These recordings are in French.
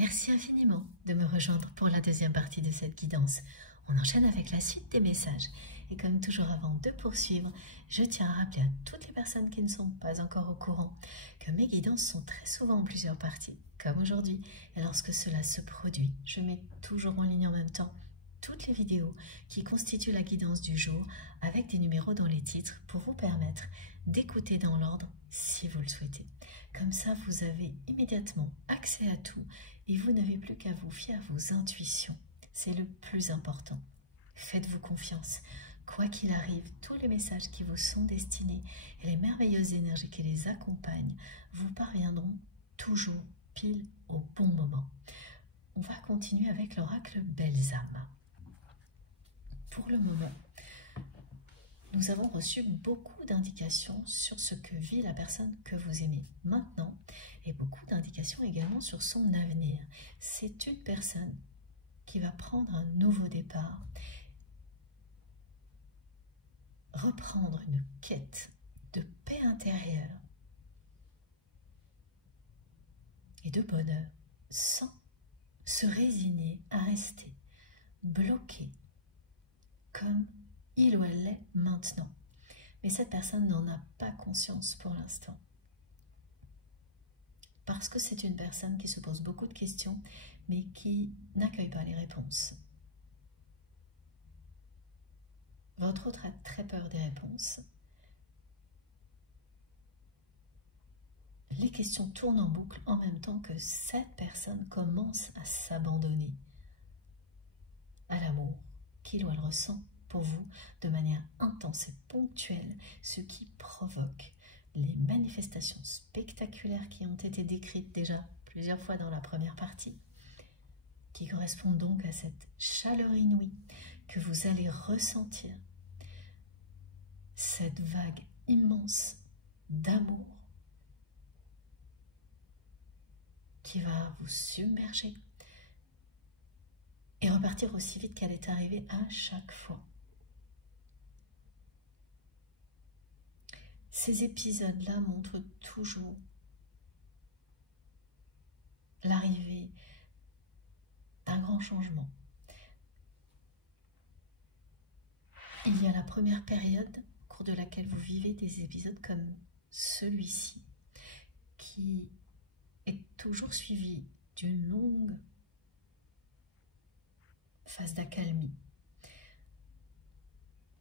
Merci infiniment de me rejoindre pour la deuxième partie de cette guidance. On enchaîne avec la suite des messages. Et comme toujours avant de poursuivre, je tiens à rappeler à toutes les personnes qui ne sont pas encore au courant que mes guidances sont très souvent en plusieurs parties, comme aujourd'hui. Et lorsque cela se produit, je mets toujours en ligne en même temps toutes les vidéos qui constituent la guidance du jour avec des numéros dans les titres pour vous permettre d'écouter dans l'ordre si vous le souhaitez. Comme ça, vous avez immédiatement accès à tout et vous n'avez plus qu'à vous fier à vos intuitions. C'est le plus important. Faites-vous confiance. Quoi qu'il arrive, tous les messages qui vous sont destinés et les merveilleuses énergies qui les accompagnent vous parviendront toujours pile au bon moment. On va continuer avec l'oracle Belles âmes. Pour le moment, nous avons reçu beaucoup d'indications sur ce que vit la personne que vous aimez maintenant et beaucoup d'indications également sur son avenir. C'est une personne qui va prendre un nouveau départ, reprendre une quête de paix intérieure et de bonheur sans se résigner à rester bloqué comme il ou elle l'est maintenant. Mais cette personne n'en a pas conscience pour l'instant. Parce que c'est une personne qui se pose beaucoup de questions, mais qui n'accueille pas les réponses. Votre autre a très peur des réponses. Les questions tournent en boucle en même temps que cette personne commence à s'abandonner à l'amour qu'il ou elle ressent pour vous de manière intense et ponctuelle, ce qui provoque les manifestations spectaculaires qui ont été décrites déjà plusieurs fois dans la première partie, qui correspondent donc à cette chaleur inouïe que vous allez ressentir, cette vague immense d'amour qui va vous submerger et repartir aussi vite qu'elle est arrivée à chaque fois. Ces épisodes-là montrent toujours l'arrivée d'un grand changement. Il y a la première période au cours de laquelle vous vivez des épisodes comme celui-ci, qui est toujours suivi d'une longue phase d'accalmie,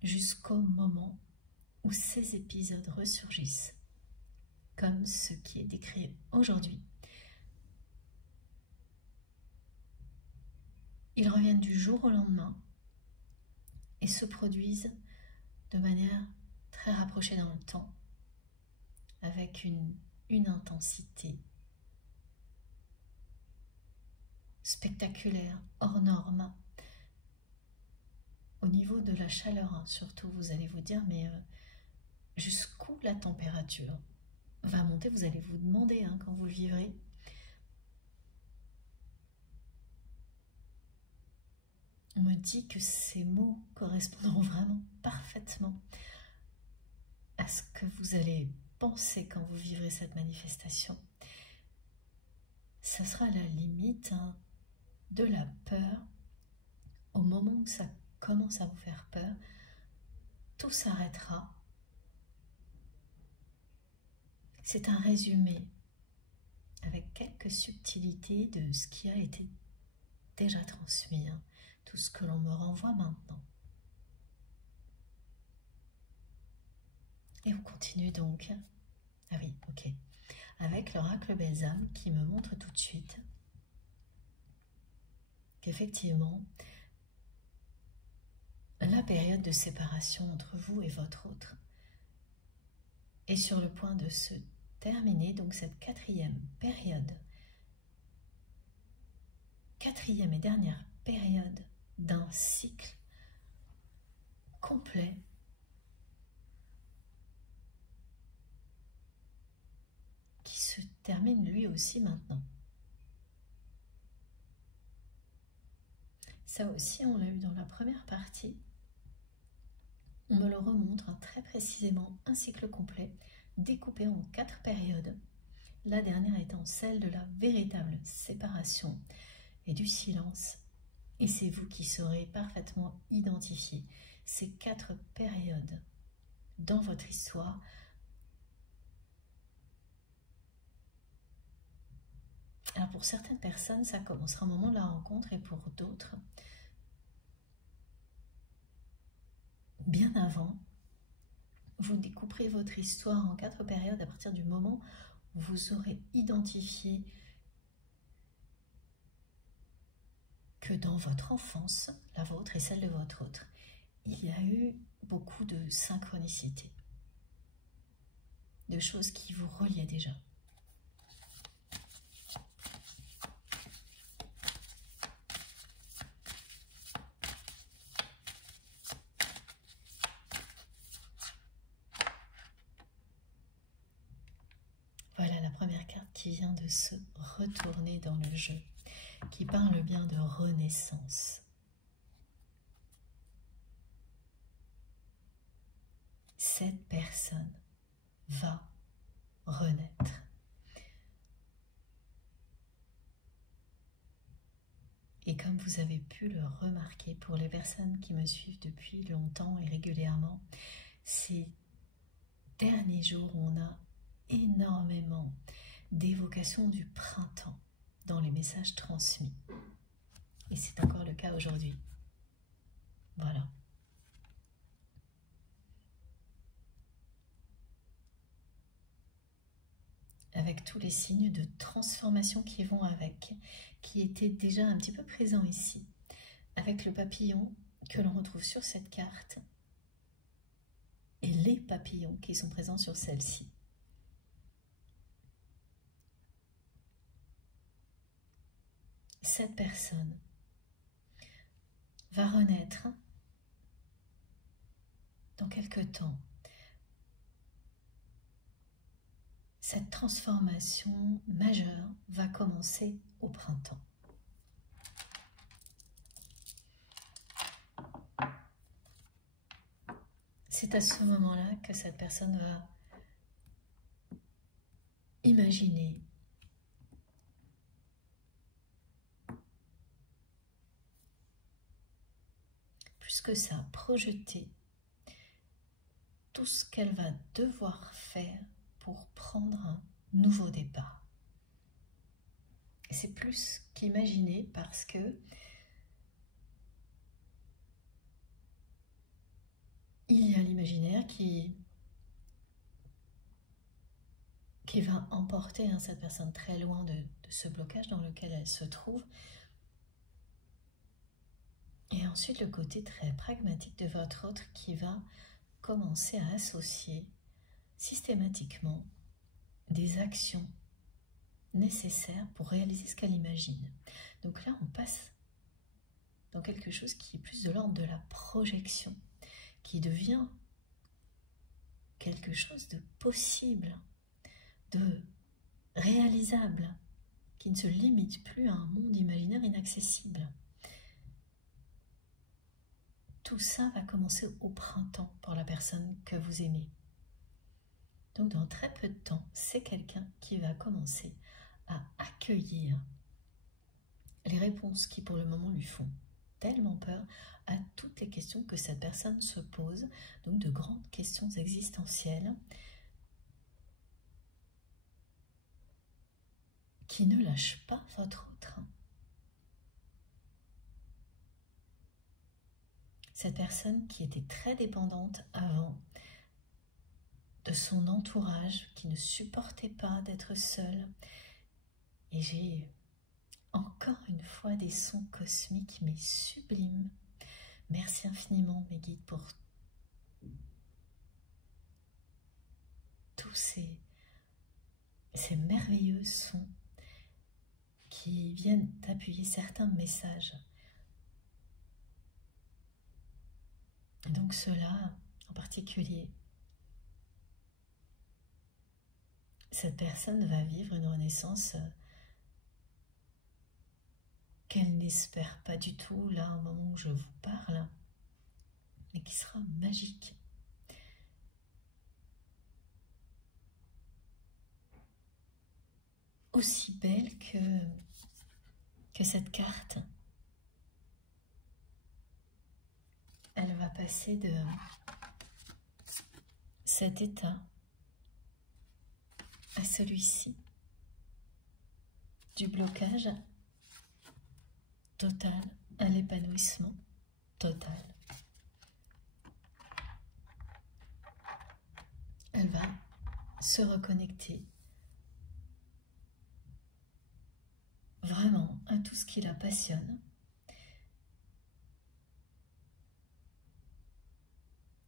jusqu'au moment où ces épisodes ressurgissent, comme ce qui est décrit aujourd'hui. Ils reviennent du jour au lendemain et se produisent de manière très rapprochée dans le temps, avec une intensité spectaculaire, hors norme. Au niveau de la chaleur, surtout, vous allez vous dire, mais jusqu'où la température va monter, vous allez vous demander quand vous le vivrez. On me dit que ces mots correspondront vraiment parfaitement à ce que vous allez penser quand vous vivrez cette manifestation. Ça sera la limite de la peur. Au moment où ça commence à vous faire peur, tout s'arrêtera. C'est un résumé avec quelques subtilités de ce qui a été déjà transmis, tout ce que l'on me renvoie maintenant. Et on continue donc. Ah oui, ok. Avec l'oracle Belles âmes qui me montre tout de suite qu'effectivement, la période de séparation entre vous et votre autre est sur le point de se terminer, donc cette quatrième et dernière période d'un cycle complet qui se termine lui aussi maintenant. Ça aussi, on l'a eu dans la première partie. On me le remontre très précisément, un cycle complet découpé en 4 périodes. la dernière étant celle de la véritable séparation et du silence. Et c'est vous qui saurez parfaitement identifier ces 4 périodes dans votre histoire. Alors pour certaines personnes, ça commencera au moment de la rencontre et pour d'autres, bien avant, vous découperez votre histoire en 4 périodes à partir du moment où vous aurez identifié que dans votre enfance, la vôtre et celle de votre autre, il y a eu beaucoup de synchronicité, de choses qui vous reliaient déjà. Voilà la première carte qui vient de se retourner dans le jeu, qui parle bien de renaissance. Cette personne va renaître. Et comme vous avez pu le remarquer pour les personnes qui me suivent depuis longtemps et régulièrement, ces derniers jours, on a énormément d'évocation du printemps dans les messages transmis. Et c'est encore le cas aujourd'hui. Voilà. Avec tous les signes de transformation qui vont avec, qui étaient déjà un petit peu présents ici, avec le papillon que l'on retrouve sur cette carte et les papillons qui sont présents sur celle-ci. Cette personne va renaître dans quelque temps. Cette transformation majeure va commencer au printemps. C'est à ce moment-là que cette personne va imaginer plus que ça, projeter tout ce qu'elle va devoir faire pour prendre un nouveau départ. C'est plus qu'imaginer parce que il y a l'imaginaire qui va emporter cette personne très loin de ce blocage dans lequel elle se trouve. Et ensuite le côté très pragmatique de votre autre qui va commencer à associer systématiquement des actions nécessaires pour réaliser ce qu'elle imagine. Donc là, on passe dans quelque chose qui est plus de l'ordre de la projection, qui devient quelque chose de possible, de réalisable, qui ne se limite plus à un monde imaginaire inaccessible. Tout ça va commencer au printemps pour la personne que vous aimez. Donc dans très peu de temps, c'est quelqu'un qui va commencer à accueillir les réponses qui pour le moment lui font tellement peur à toutes les questions que cette personne se pose, donc de grandes questions existentielles qui ne lâchent pas votre autre. Cette personne qui était très dépendante avant de son entourage, qui ne supportait pas d'être seule. Et j'ai encore une fois des sons cosmiques, mais sublimes. Merci infiniment, mes guides, pour tous ces merveilleux sons qui viennent appuyer certains messages. Donc cela, en particulier, cette personne va vivre une renaissance qu'elle n'espère pas du tout, là, au moment où je vous parle, mais qui sera magique. aussi belle que cette carte. Elle va passer de cet état à celui-ci, du blocage total à l'épanouissement total. Elle va se reconnecter vraiment à tout ce qui la passionne.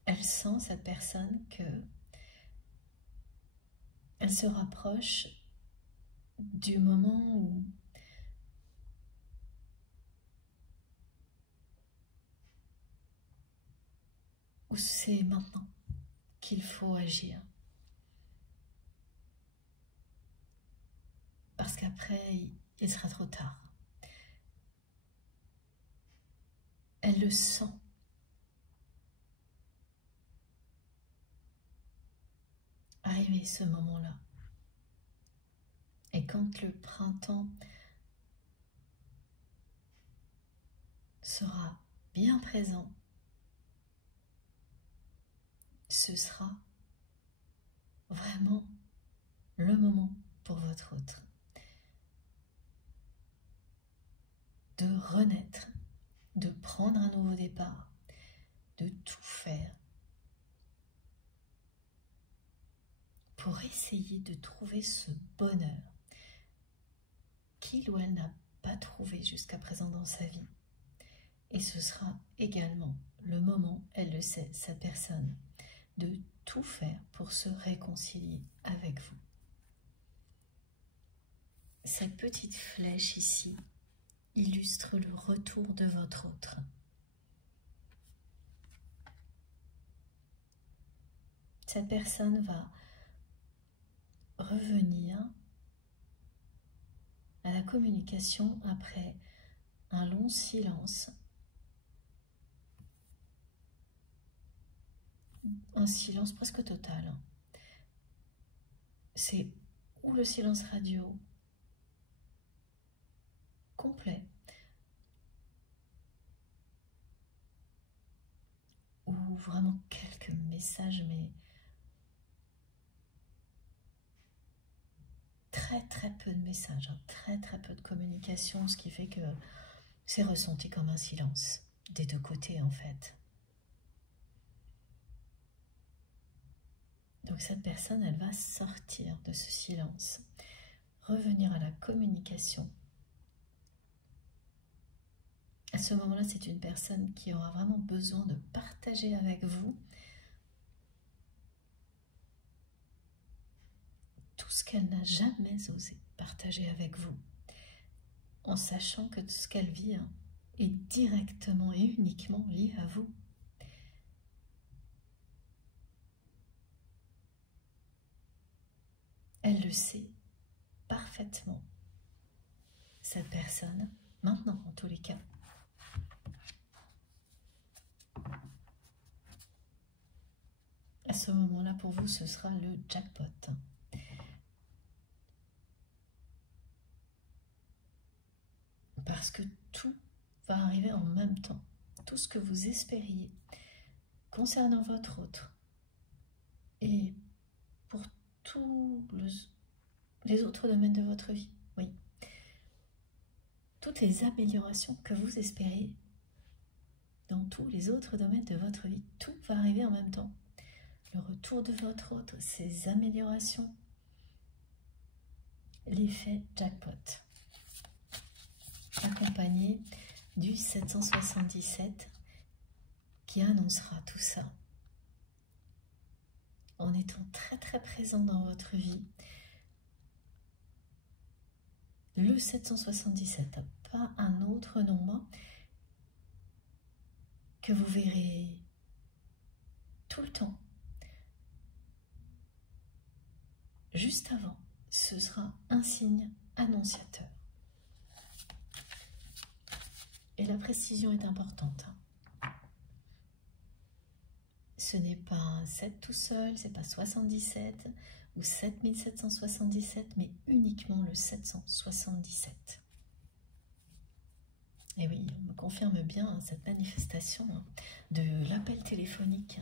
Elle sent, cette personne, que elle se rapproche du moment où c'est maintenant qu'il faut agir. Parce qu'après, il sera trop tard. Elle le sent. Arriver ce moment-là. Et quand le printemps sera bien présent, ce sera vraiment le moment pour votre autre de renaître, de prendre un nouveau départ, de tout faire pour essayer de trouver ce bonheur qu'il ou elle n'a pas trouvé jusqu'à présent dans sa vie. Et ce sera également le moment, elle le sait, sa personne, de tout faire pour se réconcilier avec vous. Cette petite flèche ici illustre le retour de votre autre. Cette personne va revenir à la communication après un long silence, un silence presque total. C'est ou le silence radio complet, ou vraiment quelques messages, mais très peu de messages, très peu de communication, ce qui fait que c'est ressenti comme un silence, des deux côtés en fait. Donc cette personne, elle va sortir de ce silence, revenir à la communication. À ce moment-là, c'est une personne qui aura vraiment besoin de partager avec vous tout ce qu'elle n'a jamais osé partager avec vous, en sachant que tout ce qu'elle vit est directement et uniquement lié à vous. Elle le sait parfaitement, cette personne, maintenant en tous les cas. À ce moment-là, pour vous, ce sera le jackpot. Parce que tout va arriver en même temps. Tout ce que vous espériez concernant votre autre et pour tous les autres domaines de votre vie. Oui. Toutes les améliorations que vous espérez dans tous les autres domaines de votre vie, tout va arriver en même temps. Le retour de votre autre, ses améliorations, l'effet jackpot, accompagné du 777 qui annoncera tout ça en étant très présent dans votre vie. Le 777 n'a pas un autre nombre que vous verrez tout le temps. Juste avant, ce sera un signe annonciateur. Et la précision est importante. ce n'est pas un 7 tout seul, c'est pas 77 ou 7777, mais uniquement le 777. Et oui, on me confirme bien cette manifestation de l'appel téléphonique.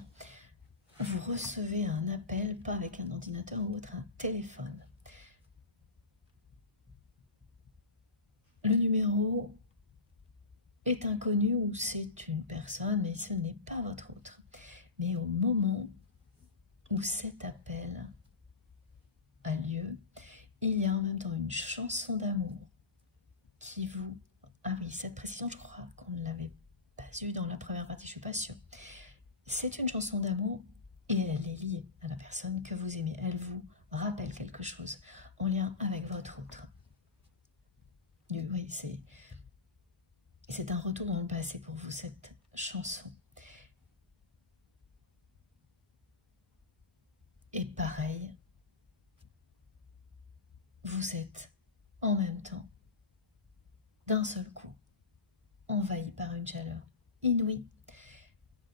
Vous recevez un appel, pas avec un ordinateur ou autre, un téléphone. Le numéro est inconnu ou c'est une personne et ce n'est pas votre autre. Mais au moment où cet appel a lieu, il y a en même temps une chanson d'amour qui vous... Ah oui, cette précision, je crois qu'on ne l'avait pas eue dans la première partie, je ne suis pas sûre. C'est une chanson d'amour et elle est liée à la personne que vous aimez. Elle vous rappelle quelque chose en lien avec votre autre. Oui, c'est un retour dans le passé pour vous, cette chanson. Et pareil, vous êtes en même temps, d'un seul coup, envahi par une chaleur inouïe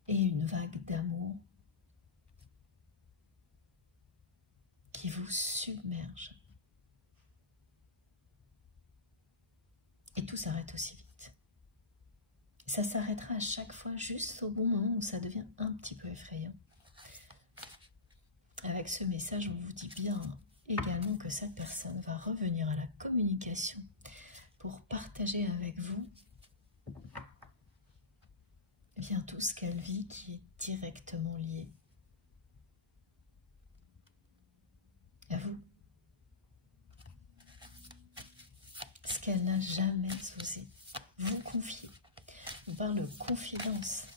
et une vague d'amour qui vous submerge. Et tout s'arrête aussi vite. Ça s'arrêtera à chaque fois juste au bon moment où ça devient un petit peu effrayant. Avec ce message, on vous dit bien également que cette personne va revenir à la communication pour partager avec vous bien tout ce qu'elle vit qui est directement lié à vous. Ce qu'elle n'a jamais osé vous confier. On parle de confidence.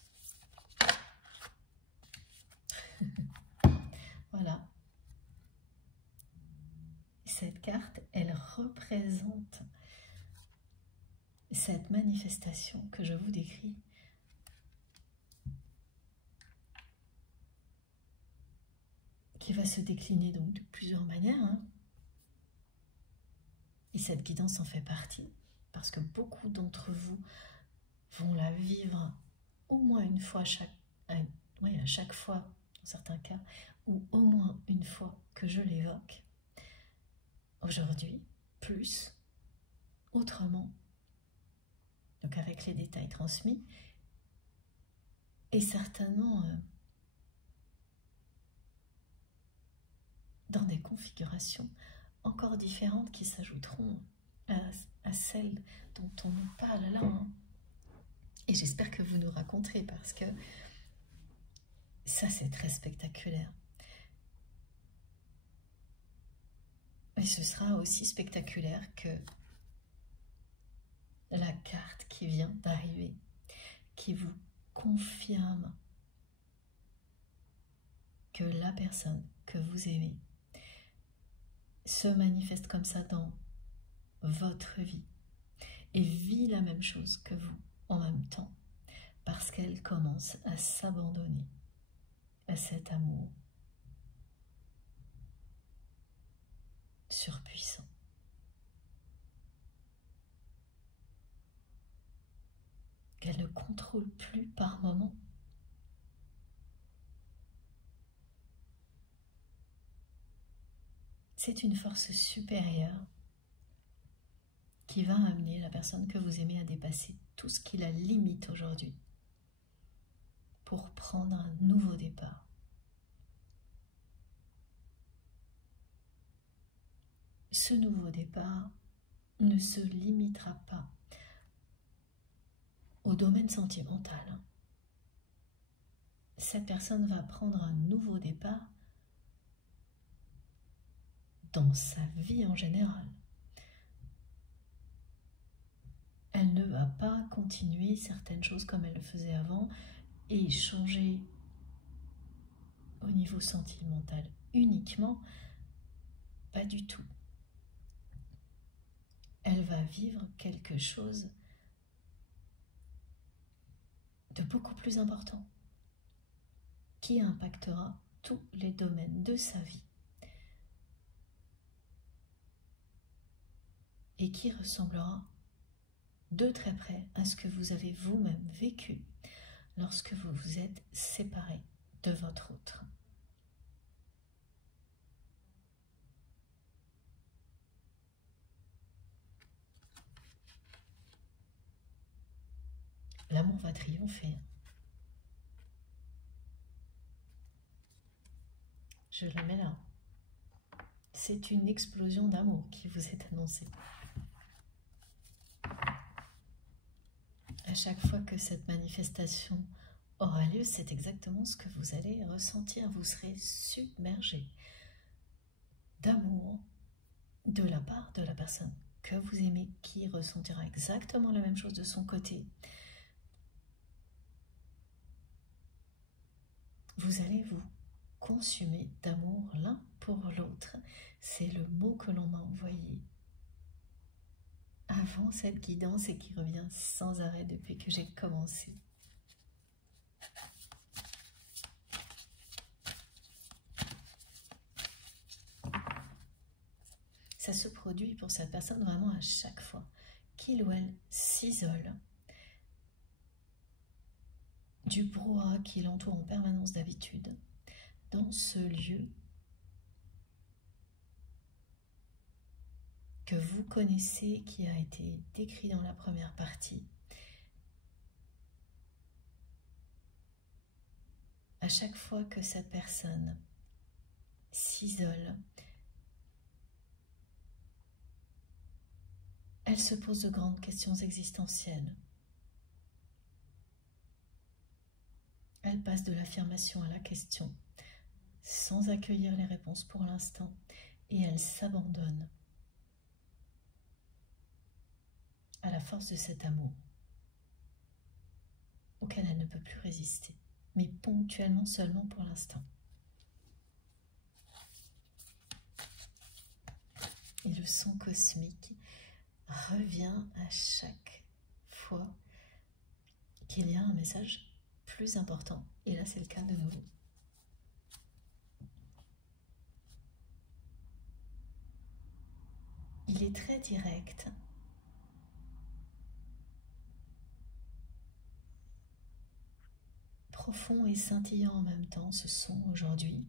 Voilà. Cette carte, elle représente cette manifestation que je vous décris. Qui va se décliner donc de plusieurs manières. Et cette guidance en fait partie, parce que beaucoup d'entre vous vont la vivre au moins une fois à chaque fois, dans certains cas, ou au moins une fois que je l'évoque. Aujourd'hui, plus, autrement, donc avec les détails transmis, et certainement dans des configurations encore différentes qui s'ajouteront à celles dont on nous parle là. Et j'espère que vous nous raconterez parce que ça c'est très spectaculaire. Et ce sera aussi spectaculaire que la carte qui vient d'arriver, qui vous confirme que la personne que vous aimez se manifeste comme ça dans votre vie et vit la même chose que vous en même temps parce qu'elle commence à s'abandonner à cet amour surpuissant. Qu'elle ne contrôle plus par moment. C'est une force supérieure qui va amener la personne que vous aimez à dépasser tout ce qui la limite aujourd'hui pour prendre un nouveau départ. Ce nouveau départ ne se limitera pas au domaine sentimental. Cette personne va prendre un nouveau départ dans sa vie en général. Elle ne va pas continuer certaines choses comme elle le faisait avant et changer au niveau sentimental uniquement, pas du tout. Elle va vivre quelque chose de beaucoup plus important qui impactera tous les domaines de sa vie et qui ressemblera de très près à ce que vous avez vous-même vécu lorsque vous vous êtes séparés de votre autre. L'amour va triompher. Je la mets là. C'est une explosion d'amour qui vous est annoncée. À chaque fois que cette manifestation aura lieu, c'est exactement ce que vous allez ressentir. Vous serez submergé d'amour de la part de la personne que vous aimez, qui ressentira exactement la même chose de son côté. Vous allez vous consumer d'amour l'un pour l'autre. C'est le mot que l'on m'a envoyé avant cette guidance et qui revient sans arrêt depuis que j'ai commencé. Ça se produit pour cette personne vraiment à chaque fois qu'il ou elle s'isole du brouhaha qui l'entoure en permanence d'habitude, dans ce lieu que vous connaissez, qui a été décrit dans la première partie. À chaque fois que cette personne s'isole, elle se pose de grandes questions existentielles. Elle passe de l'affirmation à la question, sans accueillir les réponses pour l'instant, et elle s'abandonne à la force de cet amour, auquel elle ne peut plus résister, mais ponctuellement seulement pour l'instant. Et le son cosmique revient à chaque fois qu'il y a un message plus important. Et là, c'est le cas de nouveau. Il est très direct. Profond et scintillant en même temps, ce son aujourd'hui.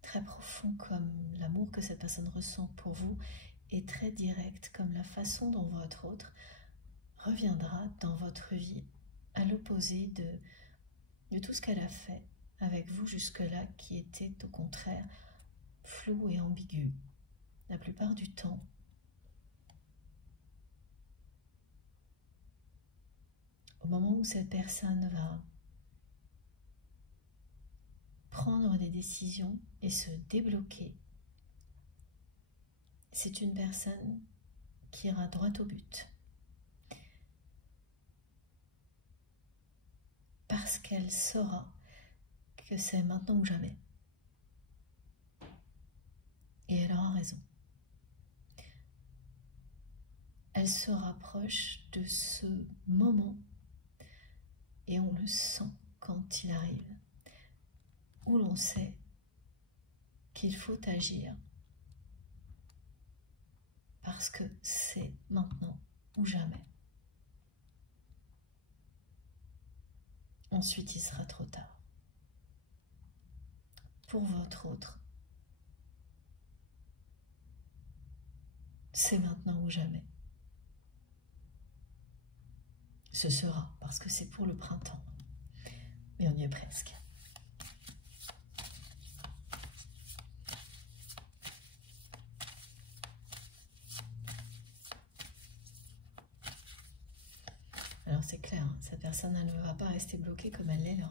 Très profond comme l'amour que cette personne ressent pour vous, et très direct comme la façon dont votre autre reviendra dans votre vie à l'opposé de tout ce qu'elle a fait avec vous jusque-là, qui était au contraire flou et ambigu. La plupart du temps, au moment où cette personne va prendre des décisions et se débloquer, c'est une personne qui ira droit au but. Parce qu'elle saura que c'est maintenant ou jamais. Et elle aura raison. Elle se rapproche de ce moment, et on le sent quand il arrive, où l'on sait qu'il faut agir, parce que c'est maintenant ou jamais. Ensuite, il sera trop tard. Pour votre autre, c'est maintenant ou jamais. Ce sera, parce que c'est pour le printemps. Mais on y est presque. Alors c'est clair, hein, cette personne, elle ne va pas rester bloquée comme elle l'est là.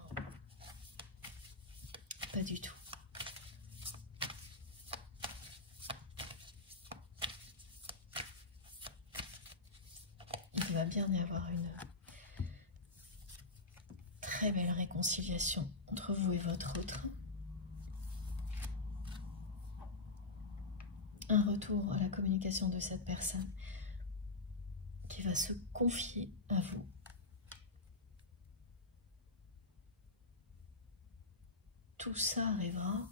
Pas du tout. Il va bien y avoir une très belle réconciliation entre vous et votre autre. Un retour à la communication de cette personne qui va se confier à vous. Tout ça arrivera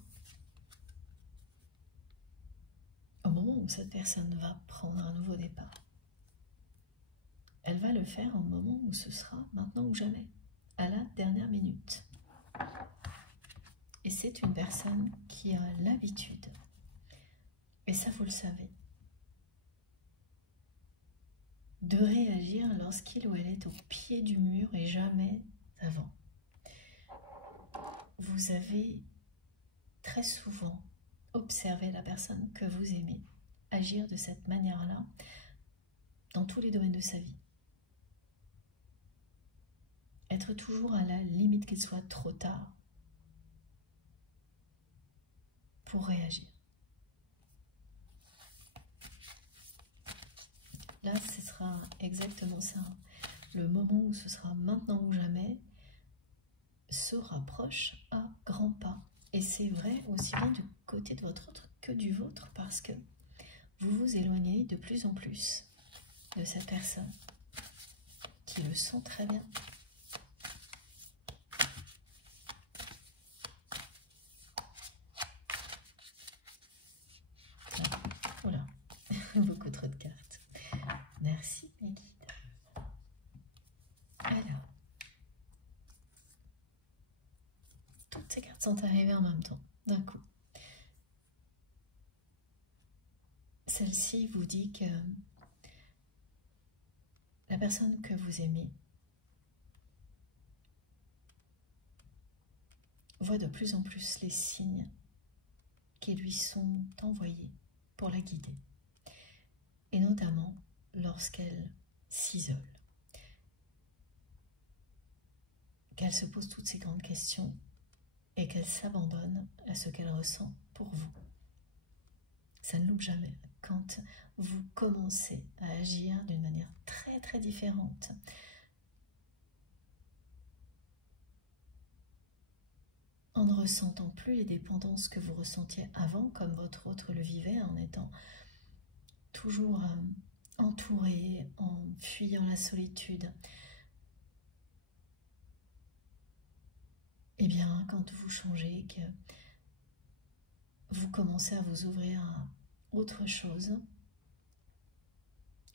au moment où cette personne va prendre un nouveau départ. elle va le faire au moment où ce sera maintenant ou jamais, à la dernière minute. Et c'est une personne qui a l'habitude, et ça vous le savez, de réagir lorsqu'il ou elle est au pied du mur et jamais avant. Vous avez très souvent observé la personne que vous aimez agir de cette manière-là dans tous les domaines de sa vie. Être toujours à la limite qu'il soit trop tard pour réagir. Là, ce sera exactement ça. Le moment où ce sera maintenant ou jamais se rapproche à grands pas. Et c'est vrai aussi bien du côté de votre autre que du vôtre, parce que vous vous éloignez de plus en plus de cette personne qui le sent très bien. Voilà, beaucoup trop de cartes. Merci mes guides. Alors, toutes ces cartes sont arrivées en même temps, d'un coup. Celle-ci vous dit que la personne que vous aimez voit de plus en plus les signes qui lui sont envoyés pour la guider. Et notamment lorsqu'elle s'isole, qu'elle se pose toutes ces grandes questions et qu'elle s'abandonne à ce qu'elle ressent pour vous. Ça ne loupe jamais. Quand vous commencez à agir d'une manière très très différente, en ne ressentant plus les dépendances que vous ressentiez avant, comme votre autre le vivait, en étant toujours entouré, en fuyant la solitude, et bien quand vous changez, que vous commencez à vous ouvrir à autre chose,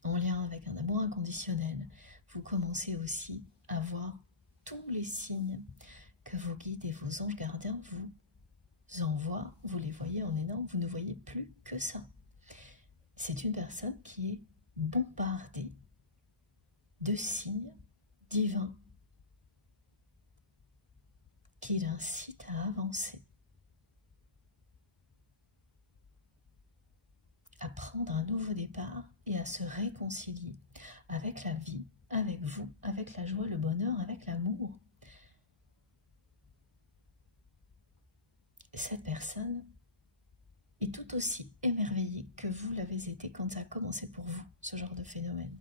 en lien avec un amour inconditionnel, vous commencez aussi à voir tous les signes que vos guides et vos anges gardiens vous envoient. Vous les voyez en énorme, vous ne voyez plus que ça. C'est une personne qui est bombardée de signes divins qui l'incitent à avancer, à prendre un nouveau départ et à se réconcilier avec la vie, avec vous, avec la joie, le bonheur, avec l'amour. Cette personne est tout aussi émerveillée que vous l'avez été quand ça a commencé pour vous, ce genre de phénomène.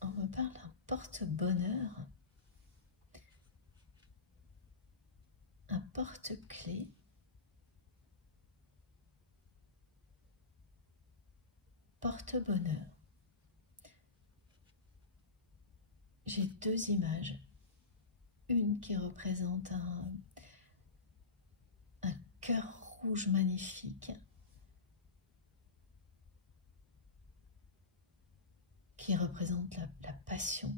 On me parle d'un porte-bonheur, un porte-clés, porte-bonheur. J'ai deux images, une qui représente un cœur rouge magnifique, qui représente la passion,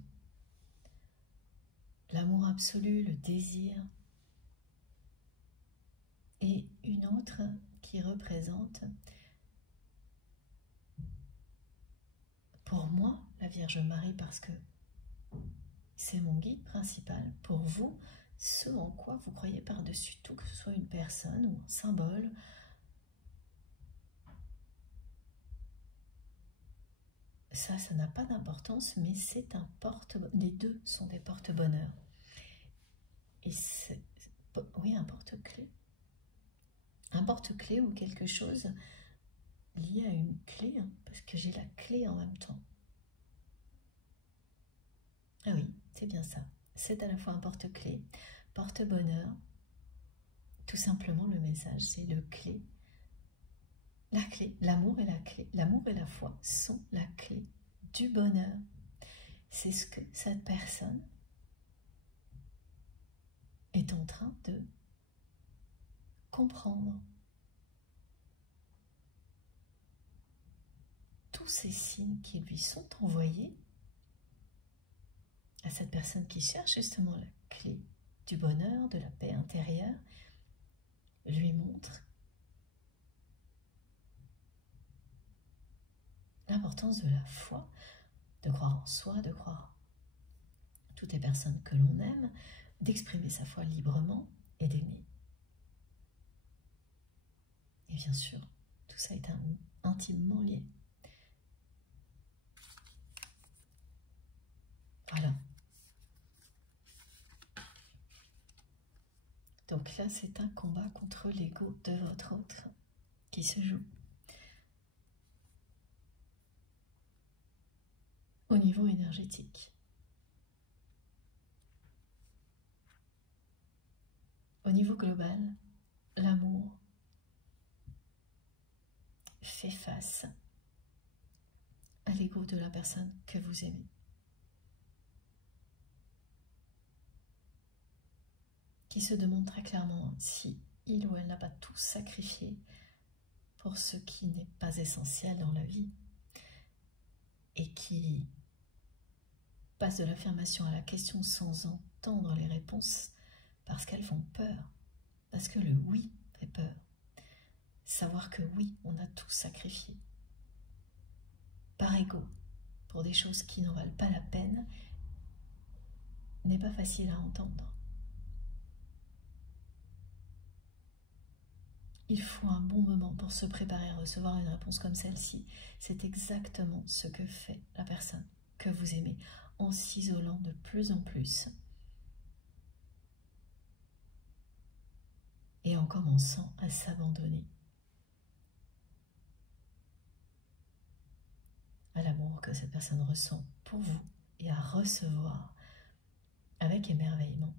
l'amour absolu, le désir, et une autre qui représente, pour moi, la Vierge Marie, parce que c'est mon guide principal. Pour vous, ce en quoi vous croyez par-dessus tout, que ce soit une personne ou un symbole, ça n'a pas d'importance, mais c'est un porte-bonheur. Les deux sont des porte-bonheur. Et c'est, oui, un porte-clés. Un porte-clés ou quelque chose lié à une clé, hein, parce que j'ai la clé en même temps. Ah oui, c'est bien ça. C'est à la fois un porte-clés, porte-bonheur. Tout simplement, le message, c'est le clé. La clé, l'amour et la clé, l'amour et la foi sont la clé du bonheur. C'est ce que cette personne est en train de comprendre tous ces signes qui lui sont envoyés à cette personne qui cherche justement la clé du bonheur, de la paix intérieure, lui montre l'importance de la foi, de croire en soi, de croire en toutes les personnes que l'on aime, d'exprimer sa foi librement et d'aimer. Et bien sûr, tout ça est intimement lié. Voilà. Donc là, c'est un combat contre l'ego de votre autre qui se joue. Au niveau énergétique. Au niveau global, l'amour fait face à l'ego de la personne que vous aimez. Qui se demande très clairement si il ou elle n'a pas tout sacrifié pour ce qui n'est pas essentiel dans la vie et qui passe de l'affirmation à la question sans entendre les réponses parce qu'elles font peur, parce que le oui fait peur. Savoir que oui, on a tout sacrifié par ego pour des choses qui n'en valent pas la peine n'est pas facile à entendre. Il faut un bon moment pour se préparer à recevoir une réponse comme celle-ci. C'est exactement ce que fait la personne que vous aimez en s'isolant de plus en plus et en commençant à s'abandonner à l'amour que cette personne ressent pour vous et à recevoir avec émerveillement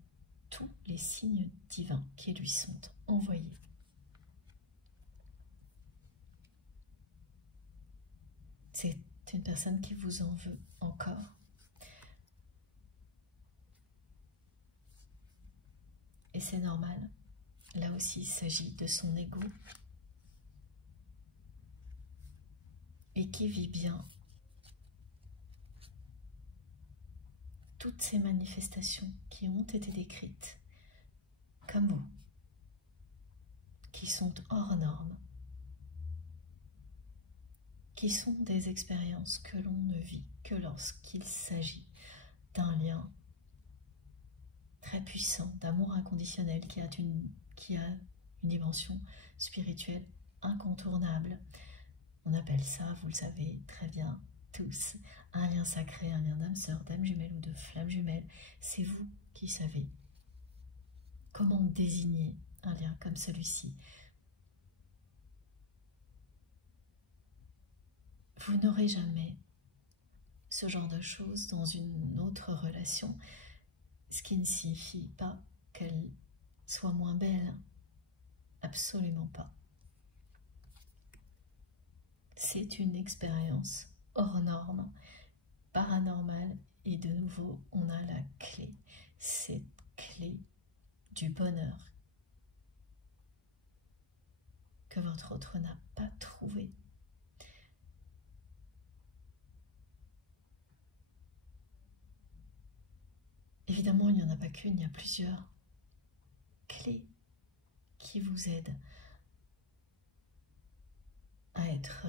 tous les signes divins qui lui sont envoyés. C'est une personne qui vous en veut encore. Et c'est normal. Là aussi, il s'agit de son ego et qui vit bien toutes ces manifestations qui ont été décrites comme vous, qui sont hors normes, qui sont des expériences que l'on ne vit que lorsqu'il s'agit d'un lien très puissant, d'amour inconditionnel qui a une dimension spirituelle incontournable. On appelle ça, vous le savez très bien tous, un lien sacré, un lien d'âme sœur, d'âme jumelle ou de flamme jumelle. C'est vous qui savez comment désigner un lien comme celui-ci. Vous n'aurez jamais ce genre de choses dans une autre relation, ce qui ne signifie pas qu'elle soit moins belle, absolument pas. C'est une expérience hors norme, paranormale, et de nouveau, on a la clé, cette clé du bonheur que votre autre n'a pas trouvé. Évidemment, il n'y en a pas qu'une, il y a plusieurs clés qui vous aident à être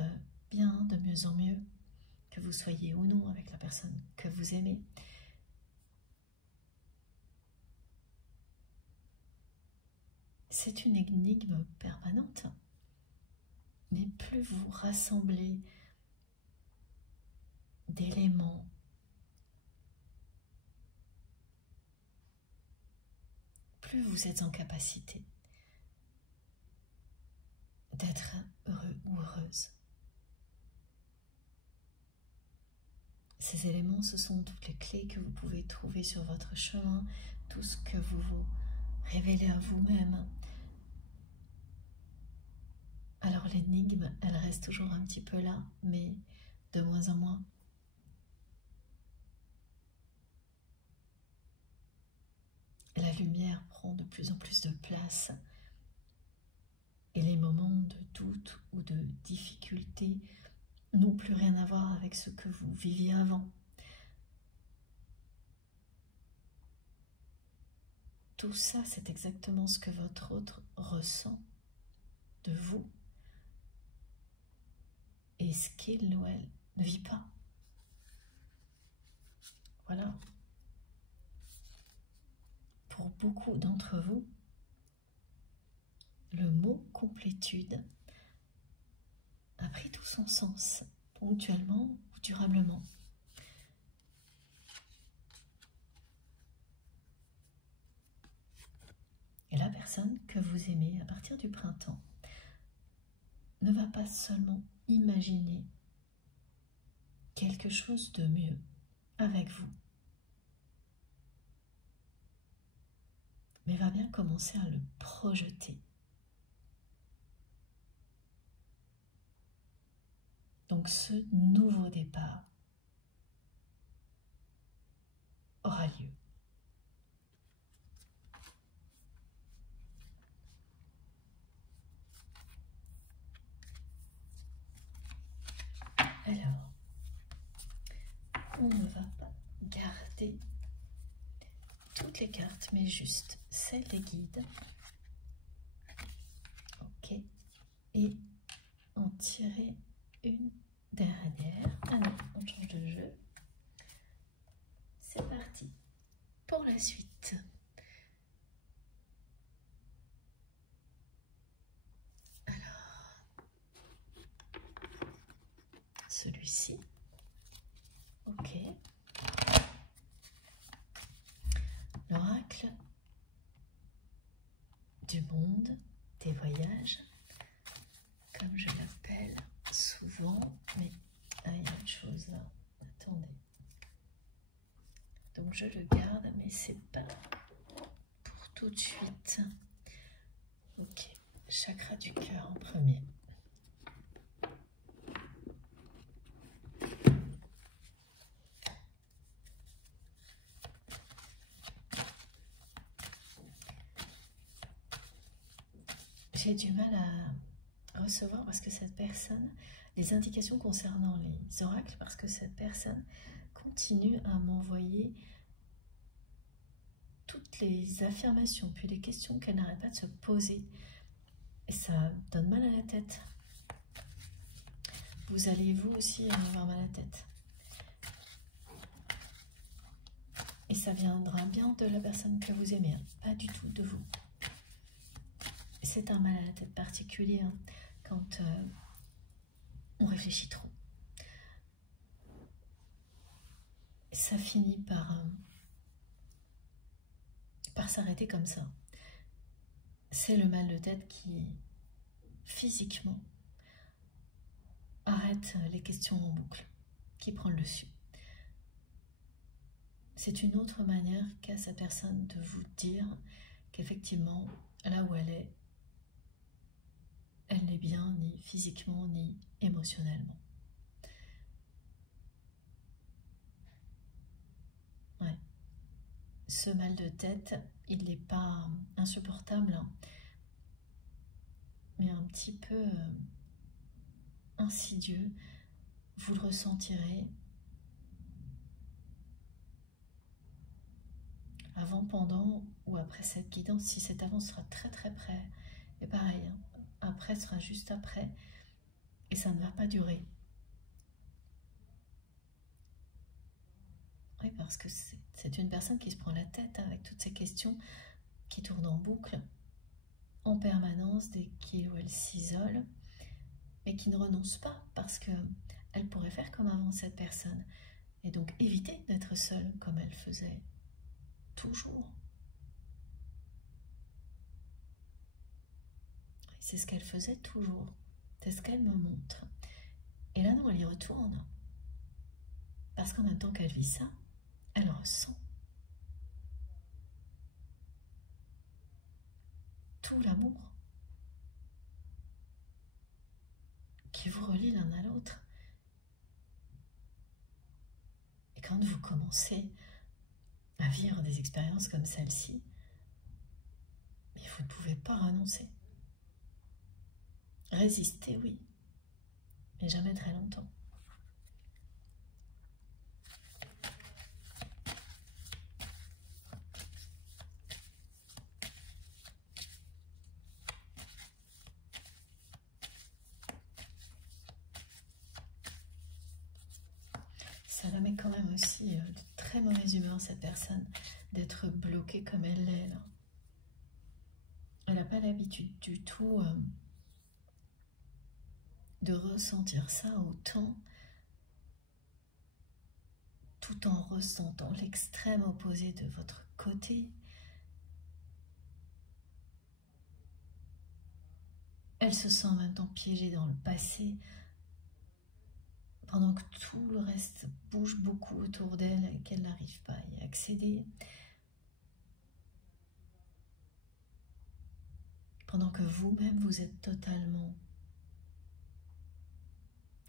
bien de mieux en mieux, que vous soyez ou non avec la personne que vous aimez. C'est une énigme permanente, mais plus vous rassemblez d'éléments, plus vous êtes en capacité d'être heureux ou heureuse. Ces éléments, ce sont toutes les clés que vous pouvez trouver sur votre chemin, tout ce que vous vous révélez à vous-même. Alors l'énigme, elle reste toujours un petit peu là, mais de moins en moins. La lumière prend de plus en plus de place Et les moments de doute ou de difficulté n'ont plus rien à voir avec ce que vous viviez avant. Tout ça, c'est exactement ce que votre autre ressent de vous et ce qu'il ou elle ne vit pas. Voilà. Pour beaucoup d'entre vous, le mot complétude a pris tout son sens, ponctuellement ou durablement. Et la personne que vous aimez à partir du printemps ne va pas seulement imaginer quelque chose de mieux avec vous, mais va bien commencer à le projeter. Donc ce nouveau départ aura lieu. Alors, on ne va pas garder toutes les cartes, mais juste celles des guides. Ok. Et en tirer une dernière. Alors, on change de jeu. C'est parti pour la suite. Alors, celui-ci. Ok. L'oracle du monde des voyages, comme je l'appelle souvent, mais il y a une chose là. Attendez. Donc je le garde, mais c'est pas pour tout de suite. Ok, chakra du cœur en premier. J'ai du mal à recevoir parce que cette personne, les indications concernant les oracles, parce que cette personne continue à m'envoyer toutes les affirmations, puis les questions qu'elle n'arrête pas de se poser. Et ça donne mal à la tête. Vous allez vous aussi avoir mal à la tête. Et ça viendra bien de la personne que vous aimez, hein, pas du tout de vous. C'est un mal à la tête particulier hein, quand on réfléchit trop. Ça finit par s'arrêter comme ça. C'est le mal de tête qui, physiquement, arrête les questions en boucle, qui prend le dessus. C'est une autre manière qu'a cette personne de vous dire qu'effectivement, là où elle n'est bien ni physiquement ni émotionnellement. Ouais. Ce mal de tête, il n'est pas insupportable, hein, mais un petit peu insidieux. Vous le ressentirez avant, pendant ou après cette guidance. Si cet avant sera très très près, et pareil, hein, après sera juste après, et ça ne va pas durer. Oui, parce que c'est une personne qui se prend la tête avec toutes ces questions qui tournent en boucle en permanence dès qu'il ou elle s'isole, mais qui ne renonce pas parce qu'elle pourrait faire comme avant cette personne et donc éviter d'être seule comme elle faisait toujours. C'est ce qu'elle faisait toujours, c'est ce qu'elle me montre. Et là, non, elle y retourne. Parce qu'en même temps qu'elle vit ça, elle ressent tout l'amour qui vous relie l'un à l'autre. Et quand vous commencez à vivre des expériences comme celle-ci, mais vous ne pouvez pas renoncer. Résister, oui, mais jamais très longtemps. Ça la met quand même aussi de très mauvaise humeur, cette personne, d'être bloquée comme elle l'est là. Elle n'a pas l'habitude du tout de ressentir ça autant, tout en ressentant l'extrême opposé de votre côté. Elle se sent maintenant piégée dans le passé, pendant que tout le reste bouge beaucoup autour d'elle et qu'elle n'arrive pas à y accéder. Pendant que vous-même, vous êtes totalement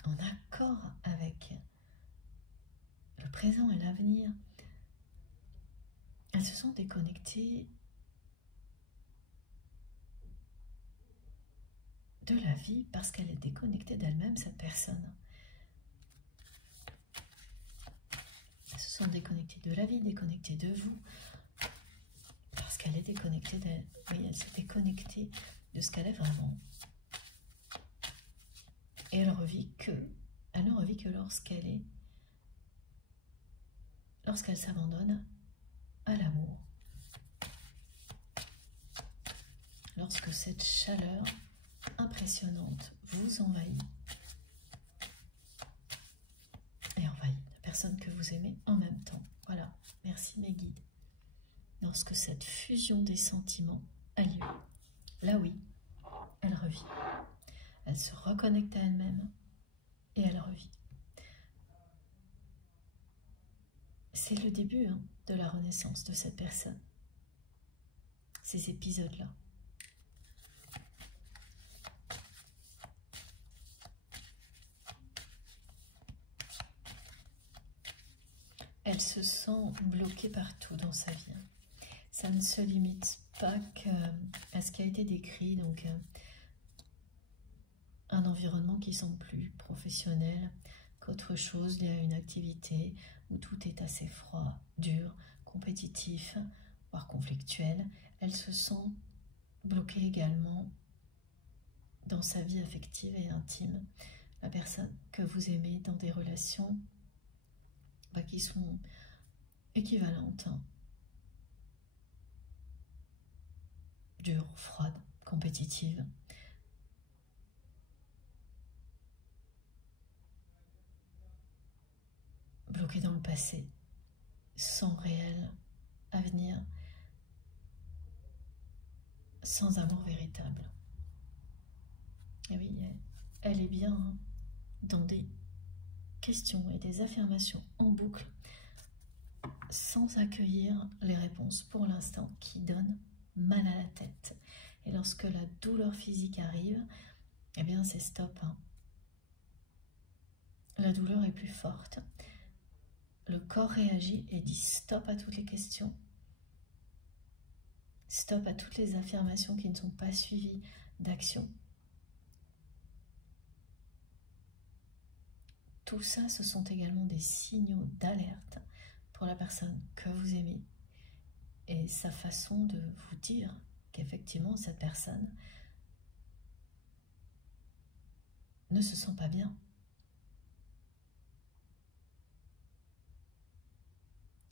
en accord avec le présent et l'avenir. Elles se sont déconnectées de la vie parce qu'elle est déconnectée d'elle-même, cette personne. Elles se sont déconnectées de la vie, déconnectées de vous, parce qu'elle est déconnectée d'elle. Oui, elle s'est déconnectée de ce qu'elle est vraiment. Et elle ne revit que lorsqu'elle s'abandonne à l'amour. Lorsque cette chaleur impressionnante vous envahit et envahit la personne que vous aimez en même temps. Voilà, merci mes guides. Lorsque cette fusion des sentiments a lieu, là oui, elle revit. Elle se reconnecte à elle-même et elle revit. C'est le début de la renaissance de cette personne. Ces épisodes-là. Elle se sent bloquée partout dans sa vie. Ça ne se limite pas à ce qui a été décrit, donc un environnement qui semble plus professionnel qu'autre chose, lié à une activité où tout est assez froid, dur, compétitif, voire conflictuel. Elle se sent bloquée également dans sa vie affective et intime. La personne que vous aimez dans des relations qui sont équivalentes, dures, froides, compétitives. Bloquée dans le passé, sans réel avenir, sans amour véritable. Et oui, elle est bien dans des questions et des affirmations en boucle, sans accueillir les réponses pour l'instant qui donnent mal à la tête. Et lorsque la douleur physique arrive, eh bien c'est stop. La douleur est plus forte. Le corps réagit et dit stop à toutes les questions. Stop à toutes les affirmations qui ne sont pas suivies d'action. Tout ça, ce sont également des signaux d'alerte pour la personne que vous aimez et sa façon de vous dire qu'effectivement cette personne ne se sent pas bien.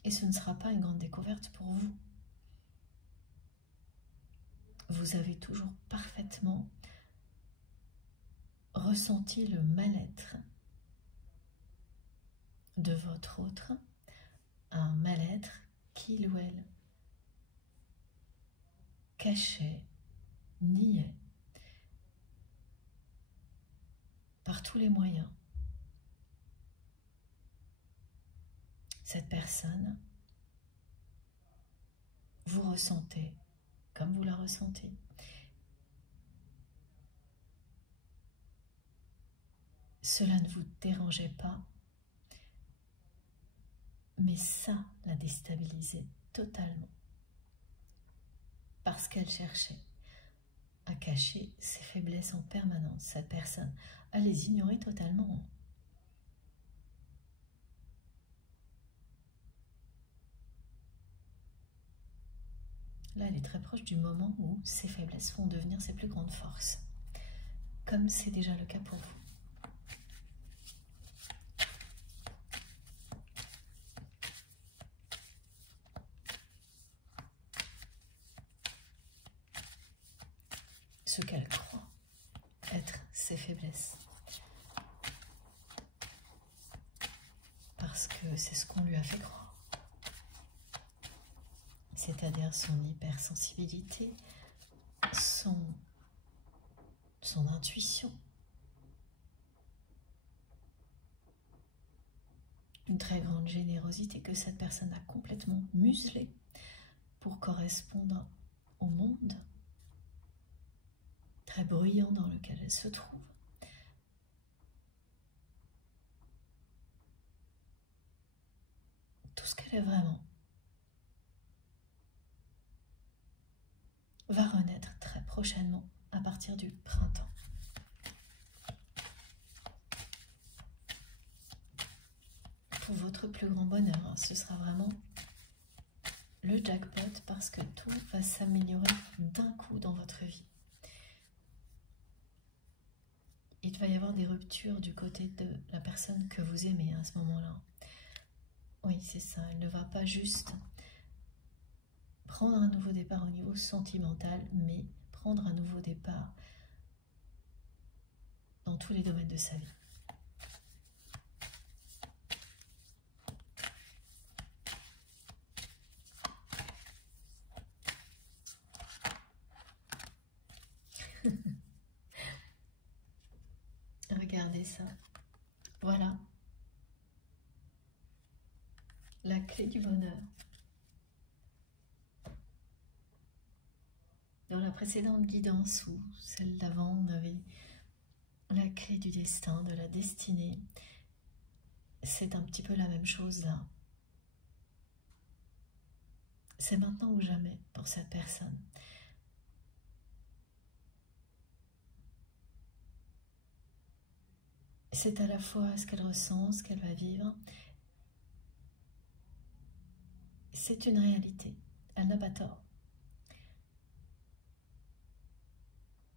Et ce ne sera pas une grande découverte pour vous. Vous avez toujours parfaitement ressenti le mal-être de votre autre, un mal-être qu'il ou elle cachait, niait, par tous les moyens. Cette personne, vous ressentez comme vous la ressentez. Cela ne vous dérangeait pas, mais ça la déstabilisait totalement. Parce qu'elle cherchait à cacher ses faiblesses en permanence, cette personne, à les ignorer totalement. Là, elle est très proche du moment où ses faiblesses vont devenir ses plus grandes forces, comme c'est déjà le cas pour vous. Ce qu'elle croit être ses faiblesses. Parce que c'est ce qu'on lui a fait croire. C'est-à-dire son hypersensibilité, son intuition, une très grande générosité que cette personne a complètement muselée pour correspondre au monde très bruyant dans lequel elle se trouve. Tout ce qu'elle est vraiment va renaître très prochainement à partir du printemps. Pour votre plus grand bonheur, ce sera vraiment le jackpot parce que tout va s'améliorer d'un coup dans votre vie. Il va y avoir des ruptures du côté de la personne que vous aimez à ce moment-là. Oui, c'est ça, elle ne va pas juste prendre un nouveau départ au niveau sentimental, mais prendre un nouveau départ dans tous les domaines de sa vie. Regardez ça. Voilà. La clé du bonheur. Dans la précédente guidance ou celle d'avant, on avait la clé du destin, de la destinée. C'est un petit peu la même chose là. C'est maintenant ou jamais pour cette personne. C'est à la fois ce qu'elle ressent, ce qu'elle va vivre. C'est une réalité. Elle n'a pas tort.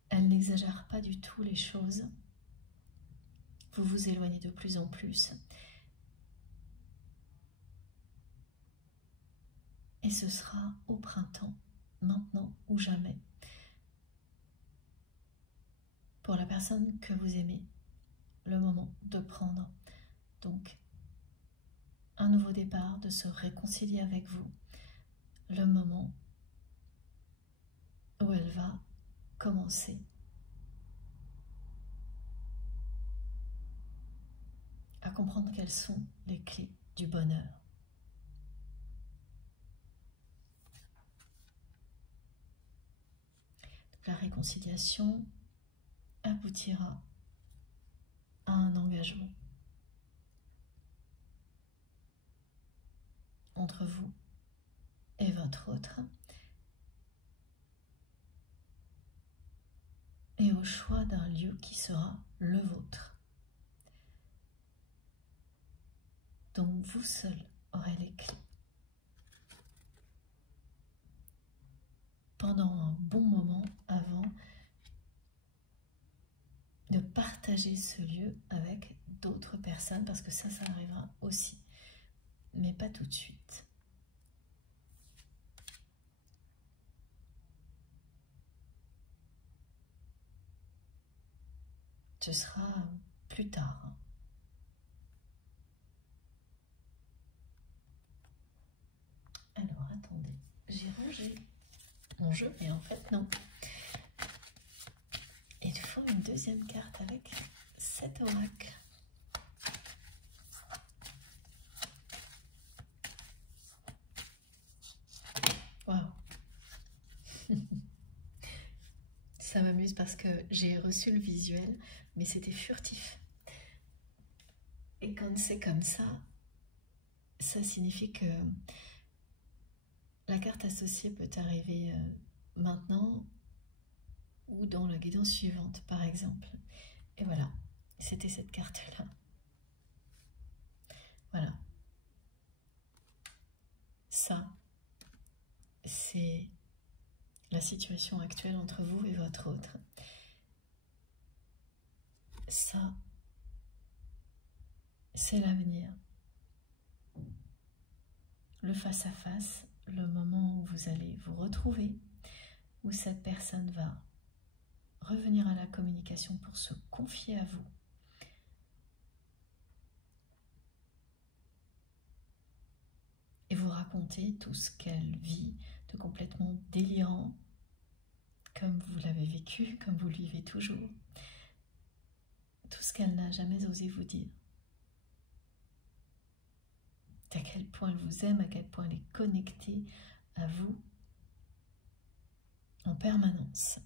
Elle n'exagère pas du tout les choses. Vous vous éloignez de plus en plus. Et ce sera au printemps, maintenant ou jamais. Pour la personne que vous aimez, le moment de prendre donc un nouveau départ, de se réconcilier avec vous, le moment où elle va commencer à comprendre quelles sont les clés du bonheur. La réconciliation aboutira à un engagement entre vous et votre autre, et au choix d'un lieu qui sera le vôtre, dont vous seul aurez les clés. Pendant un bon moment avant de partager ce lieu avec d'autres personnes, parce que ça arrivera aussi, mais pas tout de suite. Ce sera plus tard. Alors, attendez, j'ai rangé mon jeu, mais en fait, non. Il faut une deuxième carte avec cet oracle. Waouh. Ça m'amuse parce que j'ai reçu le visuel, mais c'était furtif. Et quand c'est comme ça signifie que la carte associée peut arriver maintenant ou guidance suivante, par exemple. Et voilà, c'était cette carte-là. Voilà. Ça, c'est la situation actuelle entre vous et votre autre. Ça, c'est l'avenir. Le face-à-face, le moment où vous allez vous retrouver, où cette personne va revenir à la communication pour se confier à vous. Et vous raconter tout ce qu'elle vit de complètement délirant, comme vous l'avez vécu, comme vous le vivez toujours. Tout ce qu'elle n'a jamais osé vous dire. À quel point elle vous aime, à quel point elle est connectée à vous en permanence.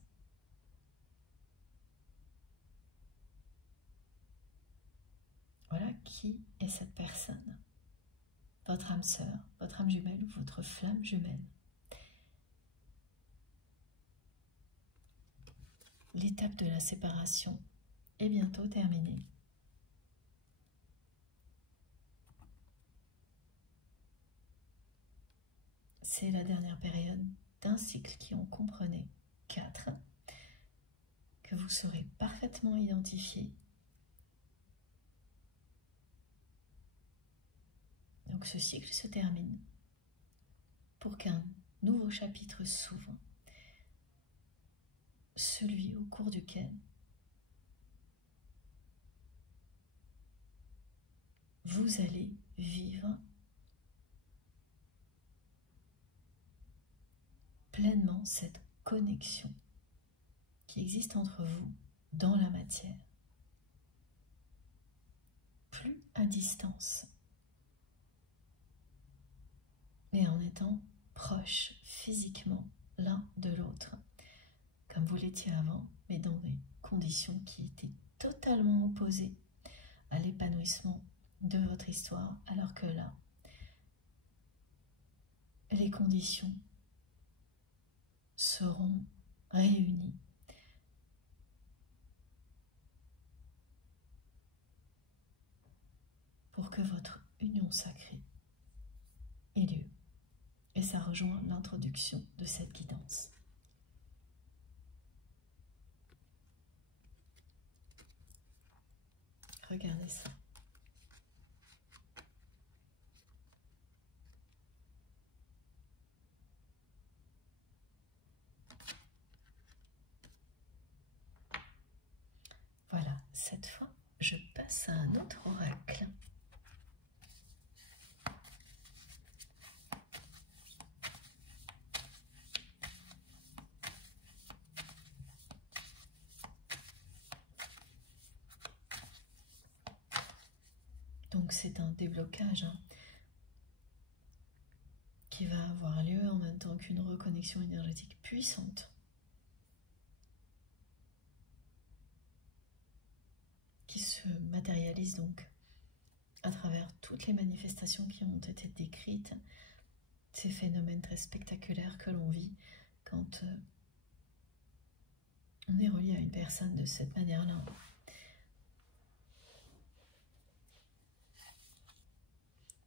Voilà qui est cette personne. Votre âme sœur, votre âme jumelle ou votre flamme jumelle. L'étape de la séparation est bientôt terminée. C'est la dernière période d'un cycle qui en comprenait 4, que vous saurez parfaitement identifier. Donc ce cycle se termine pour qu'un nouveau chapitre s'ouvre, celui au cours duquel vous allez vivre pleinement cette connexion qui existe entre vous dans la matière, plus à distance, mais en étant proches physiquement l'un de l'autre, comme vous l'étiez avant, mais dans des conditions qui étaient totalement opposées à l'épanouissement de votre histoire, alors que là, les conditions seront réunies pour que votre union sacrée ait lieu. Et ça rejoint l'introduction de cette guidance. Regardez ça. Voilà, cette fois, je passe à un autre oracle. Donc c'est un déblocage qui va avoir lieu en même temps qu'une reconnexion énergétique puissante qui se matérialise donc à travers toutes les manifestations qui ont été décrites, ces phénomènes très spectaculaires que l'on vit quand on est relié à une personne de cette manière-là.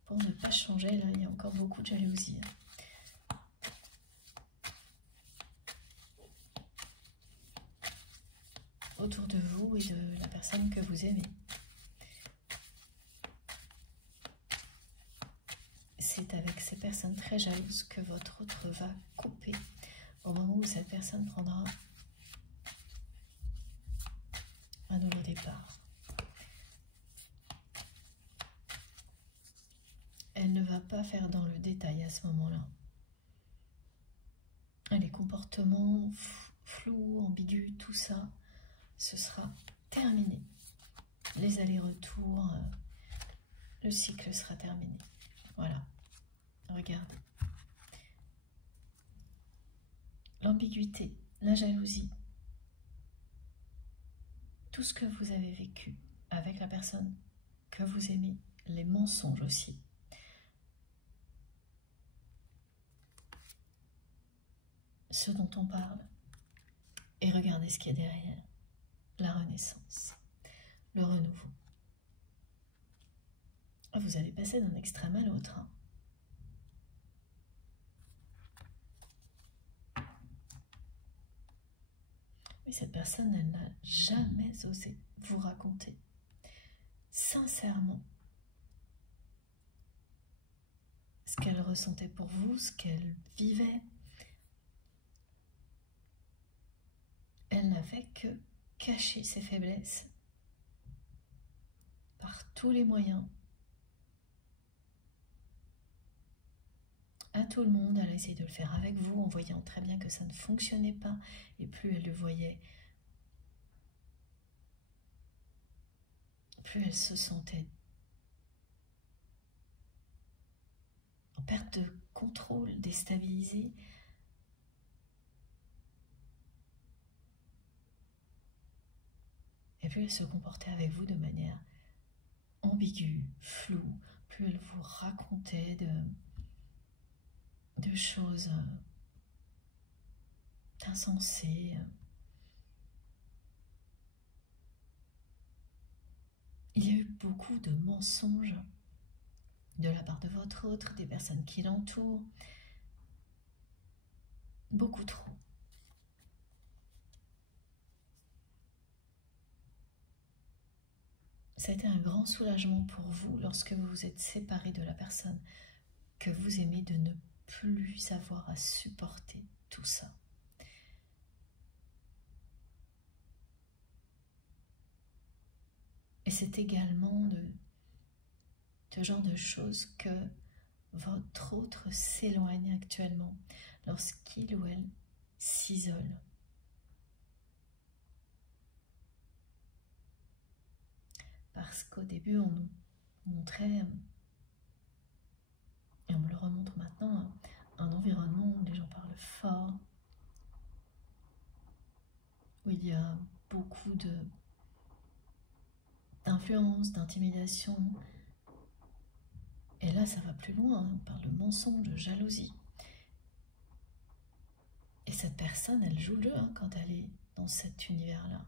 Pour ne pas changer, là, il y a encore beaucoup de jalousie. Autour de vous et de la personne que vous aimez. C'est avec ces personnes très jalouses que votre autre va couper au moment où cette personne prendra un nouveau départ. Elle ne va pas faire dans le détail à ce moment-là. Les comportements flous, ambigus, tout ça, ce sera terminé. Les allers-retours, le cycle sera terminé. Voilà, regardez. L'ambiguïté, la jalousie, tout ce que vous avez vécu avec la personne que vous aimez, les mensonges aussi. Ce dont on parle Et regardez ce qui est derrière. La renaissance, le renouveau. Vous allez passer d'un extrême à l'autre. Mais cette personne, elle n'a jamais osé vous raconter sincèrement ce qu'elle ressentait pour vous, ce qu'elle vivait. Elle n'a fait que cacher ses faiblesses par tous les moyens. À tout le monde, elle a essayé de le faire avec vous en voyant très bien que ça ne fonctionnait pas. Et plus elle le voyait, plus elle se sentait en perte de contrôle, déstabilisée. Et plus elle se comportait avec vous de manière ambiguë, floue, plus elle vous racontait de choses insensées. Il y a eu beaucoup de mensonges de la part de votre autre, des personnes qui l'entourent. Beaucoup trop. Ça a été un grand soulagement pour vous lorsque vous vous êtes séparé de la personne que vous aimez, de ne plus avoir à supporter tout ça. Et c'est également de ce genre de choses que votre autre s'éloigne actuellement lorsqu'il ou elle s'isole. Parce qu'au début, on nous montrait, et on me le remontre maintenant, un environnement où les gens parlent fort, où il y a beaucoup d'influence, d'intimidation. Et là, ça va plus loin, on parle de mensonge, de jalousie. Et cette personne, elle joue le jeu quand elle est dans cet univers-là.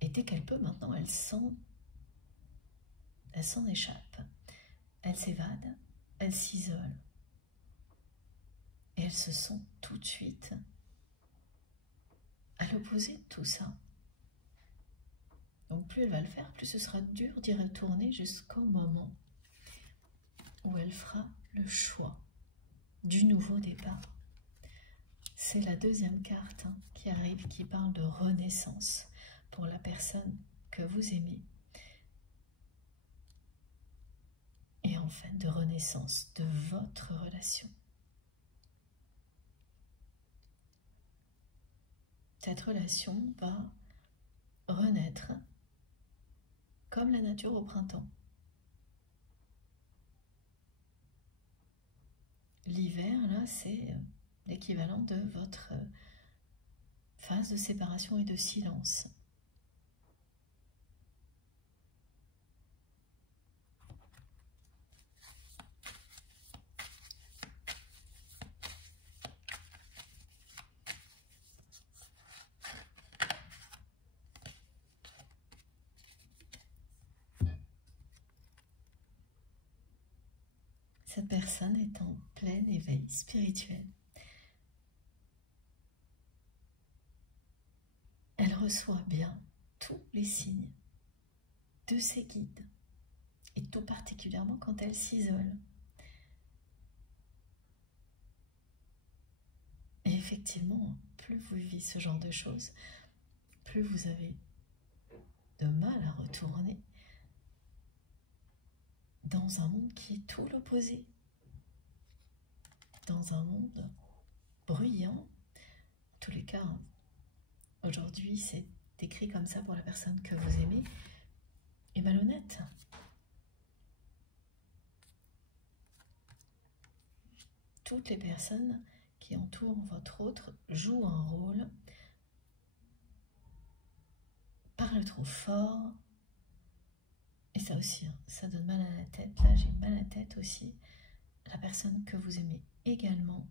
Et dès qu'elle peut, maintenant, elle s'en échappe. Elle s'évade, elle s'isole. Et elle se sent tout de suite à l'opposé de tout ça. Donc plus elle va le faire, plus ce sera dur d'y retourner jusqu'au moment où elle fera le choix du nouveau départ. C'est la deuxième carte qui arrive, qui parle de renaissance pour la personne que vous aimez. Et en fait, de renaissance de votre relation. Cette relation va renaître comme la nature au printemps. L'hiver, là, c'est l'équivalent de votre phase de séparation et de silence. Cette personne est en plein éveil spirituel. Elle reçoit bien tous les signes de ses guides, et tout particulièrement quand elle s'isole. Et effectivement, plus vous vivez ce genre de choses, plus vous avez de mal à retourner dans un monde qui est tout l'opposé. Dans un monde bruyant. En tous les cas, aujourd'hui, c'est décrit comme ça pour la personne que vous aimez, et malhonnête. Toutes les personnes qui entourent votre autre jouent un rôle, parlent trop fort, et ça aussi, ça donne mal à la tête. Là, j'ai mal à la tête aussi. la personne que vous aimez également.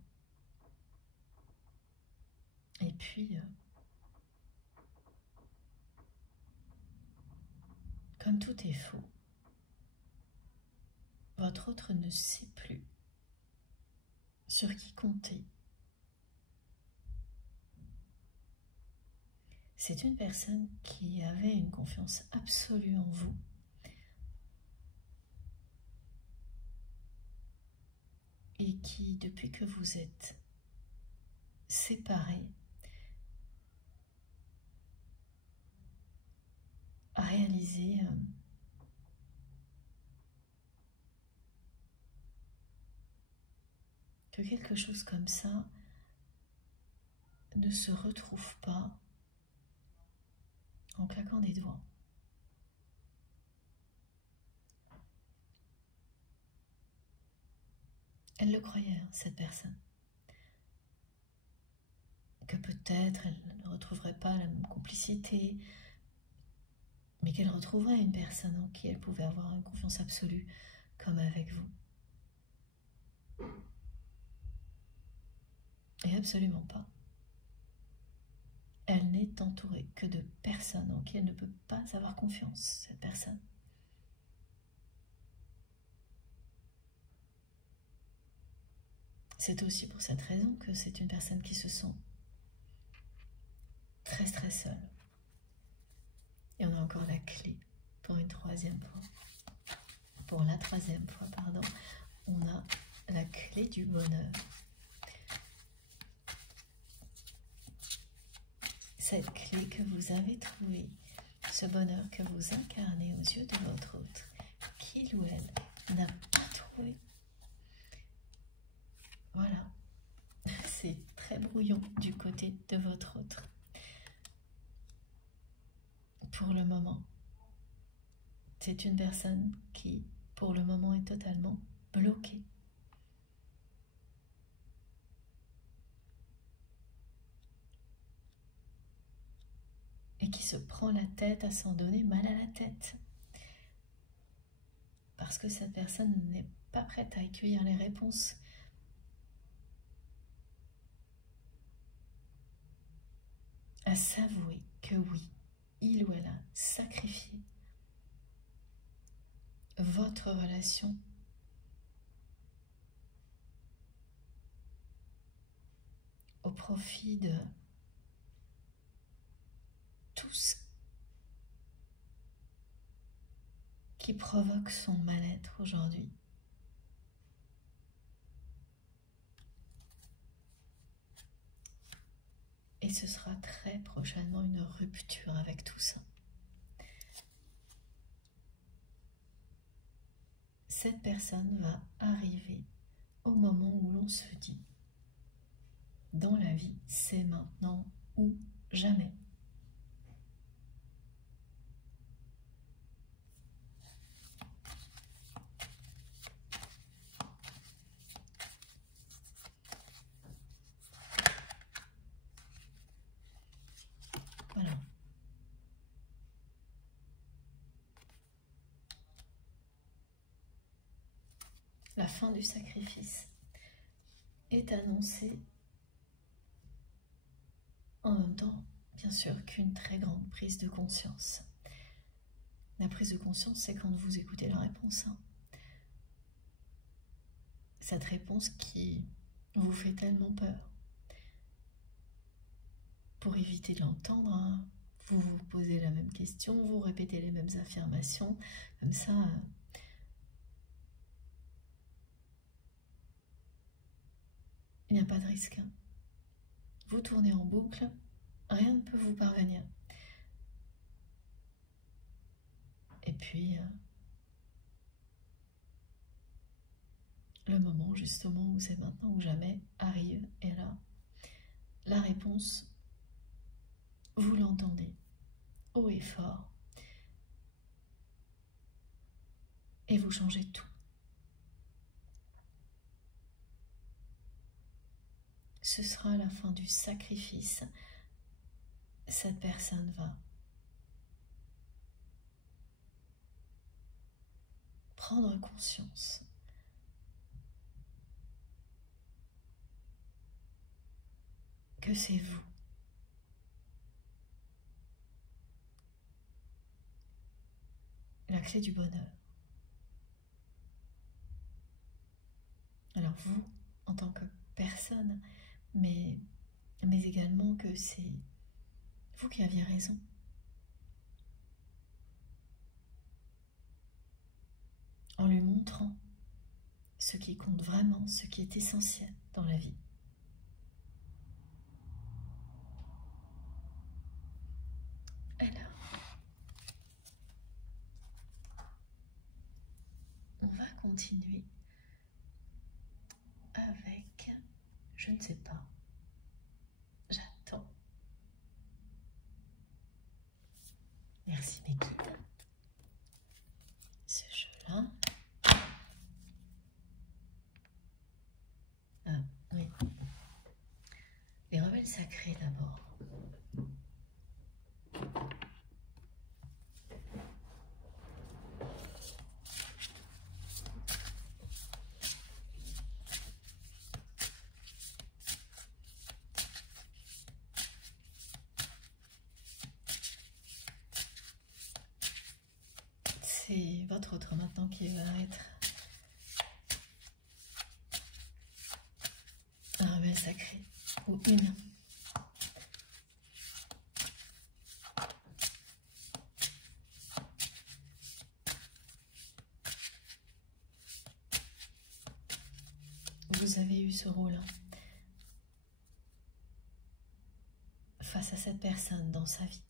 Et puis, comme tout est faux, votre autre ne sait plus sur qui compter. C'est une personne qui avait une confiance absolue en vous. Et qui, depuis que vous êtes séparés, a réalisé que quelque chose comme ça ne se retrouve pas en claquant des doigts. Elle le croyait, hein, cette personne. Que peut-être elle ne retrouverait pas la même complicité, mais qu'elle retrouverait une personne en qui elle pouvait avoir une confiance absolue, comme avec vous. Et absolument pas. Elle n'est entourée que de personnes en qui elle ne peut pas avoir confiance, cette personne. C'est aussi pour cette raison que c'est une personne qui se sent très très seule. Et on a encore la clé pour une troisième fois. Pour la troisième fois, pardon, on a la clé du bonheur. Cette clé que vous avez trouvée, ce bonheur que vous incarnez aux yeux de votre autre, qu'il ou elle n'a pas trouvé. Voilà, c'est très brouillon du côté de votre autre. Pour le moment, c'est une personne qui, pour le moment, est totalement bloquée. Et qui se prend la tête à s'en donner mal à la tête. Parce que cette personne n'est pas prête à accueillir les réponses. À s'avouer que oui, il ou elle a sacrifié votre relation au profit de tout ce qui provoque son mal-être aujourd'hui. Et ce sera très prochainement une rupture avec tout ça. Cette personne va arriver au moment où l'on se dit, dans la vie, c'est maintenant ou jamais. Voilà. La fin du sacrifice est annoncée en même temps, bien sûr, qu'une très grande prise de conscience. La prise de conscience, c'est quand vous écoutez la réponse. Cette réponse qui vous fait tellement peur. Pour éviter de l'entendre, vous vous posez la même question, vous répétez les mêmes affirmations, comme ça, il n'y a pas de risque. Vous tournez en boucle, rien ne peut vous parvenir. Et puis, le moment justement où c'est maintenant ou jamais arrive, et là, la réponse, vous l'entendez haut et fort, et vous changez tout. Ce sera la fin du sacrifice. Cette personne va prendre conscience que c'est vous. La clé du bonheur. Alors vous, en tant que personne, mais également que c'est vous qui aviez raison. En lui montrant ce qui compte vraiment, ce qui est essentiel dans la vie. Alors, on va continuer avec, je ne sais pas, j'attends. Merci mes guides. Ce jeu-là. Ah, oui. Les rebelles sacrés d'abord. C'est votre autre maintenant qui va être un rebelle sacré ou une. Vous avez eu ce rôle face à cette personne dans sa vie.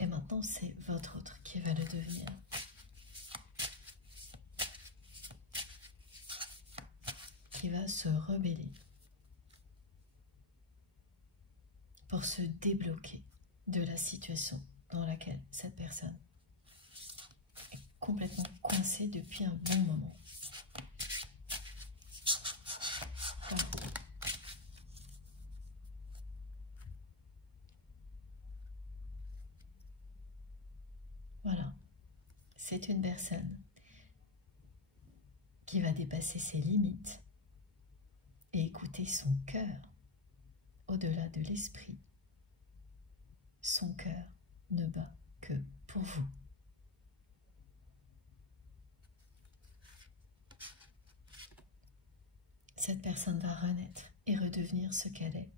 Et maintenant, c'est votre autre qui va le devenir. Qui va se rebeller pour se débloquer de la situation dans laquelle cette personne est complètement coincée depuis un bon moment. Voilà, c'est une personne qui va dépasser ses limites et écouter son cœur au-delà de l'esprit. Son cœur ne bat que pour vous. Cette personne va renaître et redevenir ce qu'elle est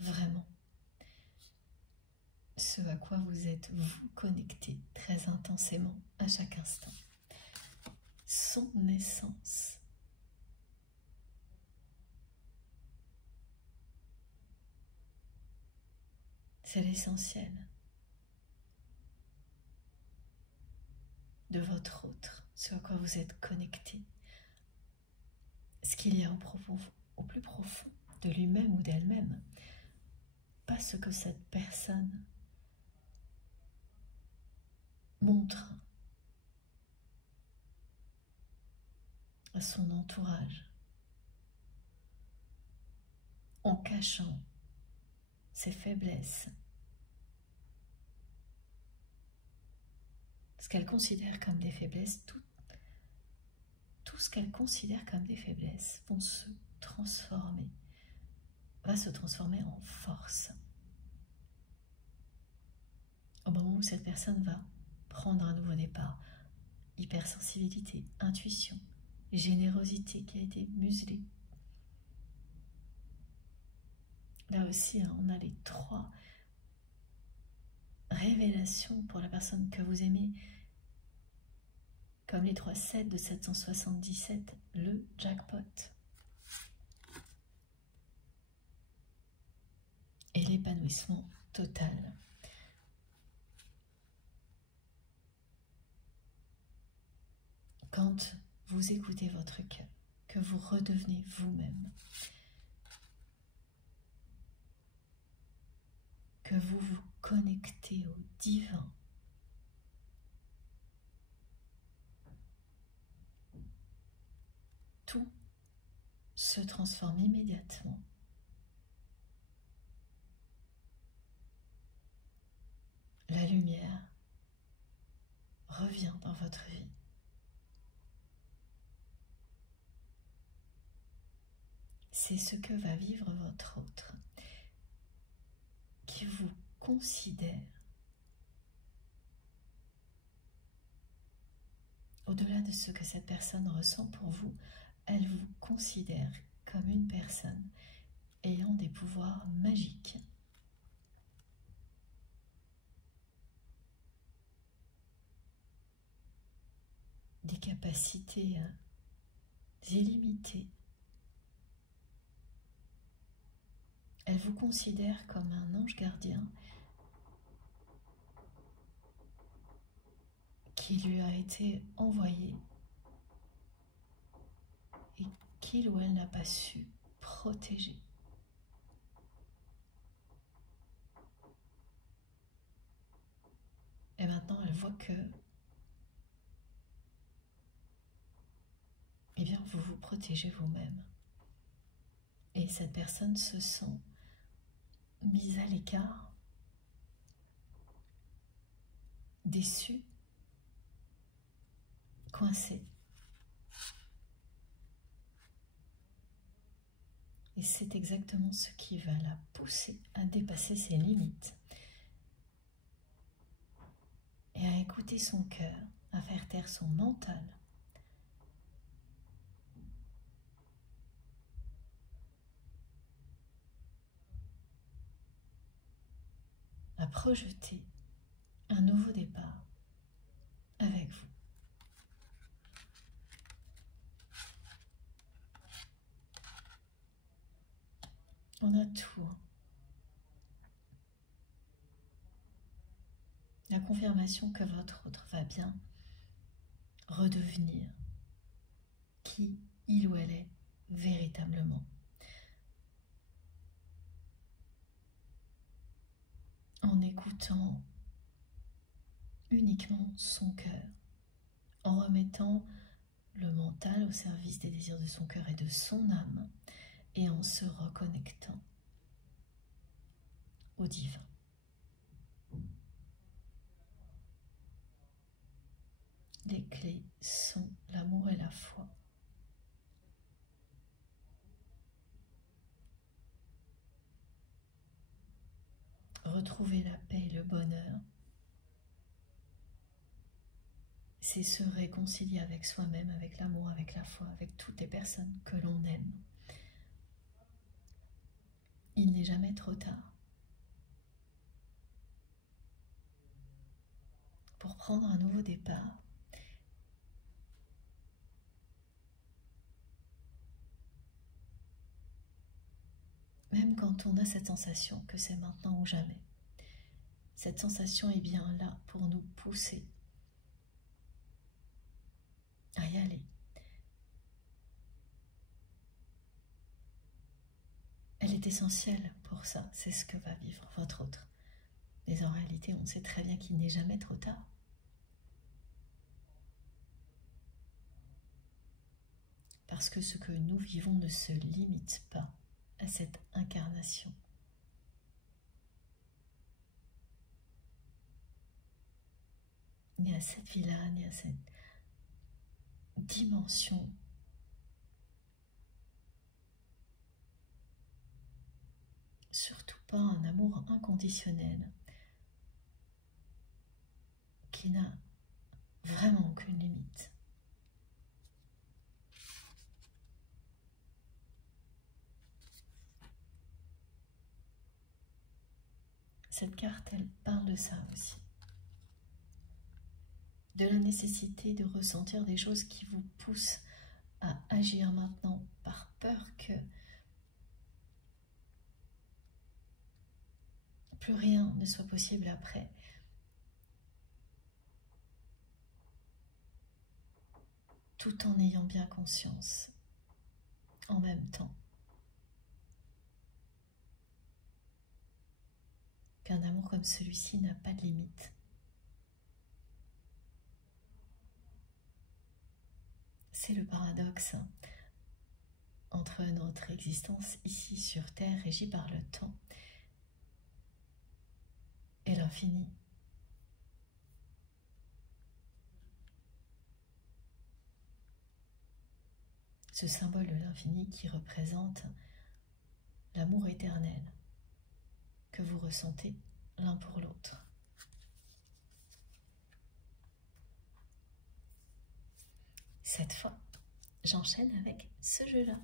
vraiment. Ce à quoi vous êtes vous connecté très intensément à chaque instant. Son essence. C'est l'essentiel de votre autre, ce à quoi vous êtes connecté. Ce qu'il y a au plus profond de lui-même ou d'elle-même. Pas ce que cette personne montre à son entourage en cachant ses faiblesses, ce qu'elle considère comme des faiblesses, tout ce qu'elle considère comme des faiblesses va se transformer en force. Au moment où cette personne va prendre un nouveau départ, hypersensibilité, intuition, générosité qui a été muselée. Là aussi, on a les 3 révélations pour la personne que vous aimez, comme les 3 7 de 777, le jackpot. Et l'épanouissement total. Quand vous écoutez votre cœur, que vous redevenez vous-même, que vous vous connectez au divin, tout se transforme immédiatement. La lumière revient dans votre vie. C'est ce que va vivre votre autre. qui vous considère, au-delà de ce que cette personne ressent pour vous, elle vous considère comme une personne ayant des pouvoirs magiques. Des capacités illimitées. Elle vous considère comme un ange gardien qui lui a été envoyé et qu'il ou elle n'a pas su protéger. Et maintenant, elle voit que, eh bien, vous vous protégez vous-même. Et cette personne se sent mise à l'écart, déçue, coincée. Et c'est exactement ce qui va la pousser à dépasser ses limites et à écouter son cœur, à faire taire son mental. À projeter un nouveau départ avec vous. On a tout. La confirmation que votre autre va bien redevenir qui il ou elle est véritablement. En écoutant uniquement son cœur, en remettant le mental au service des désirs de son cœur et de son âme, et en se reconnectant au divin. Les clés sont l'amour et la foi. Retrouver la paix et le bonheur, c'est se réconcilier avec soi-même, avec l'amour, avec la foi, avec toutes les personnes que l'on aime. Il n'est jamais trop tard pour prendre un nouveau départ. Même quand on a cette sensation que c'est maintenant ou jamais. Cette sensation est bien là pour nous pousser à y aller. Elle est essentielle pour ça, c'est ce que va vivre votre autre. Mais en réalité, on sait très bien qu'il n'est jamais trop tard. Parce que ce que nous vivons ne se limite pas à cette incarnation. Ni à cette vie-là, ni à cette dimension. Surtout pas un amour inconditionnel qui n'a vraiment aucune limite. Cette carte, elle parle de ça aussi. De la nécessité de ressentir des choses qui vous poussent à agir maintenant par peur que plus rien ne soit possible après. Tout en ayant bien conscience, en même temps, qu'un amour comme celui-ci n'a pas de limite. C'est le paradoxe entre notre existence ici sur Terre régie par le temps et l'infini. Ce symbole de l'infini qui représente l'amour éternel que vous ressentez l'un pour l'autre. Cette fois, j'enchaîne avec ce jeu-là.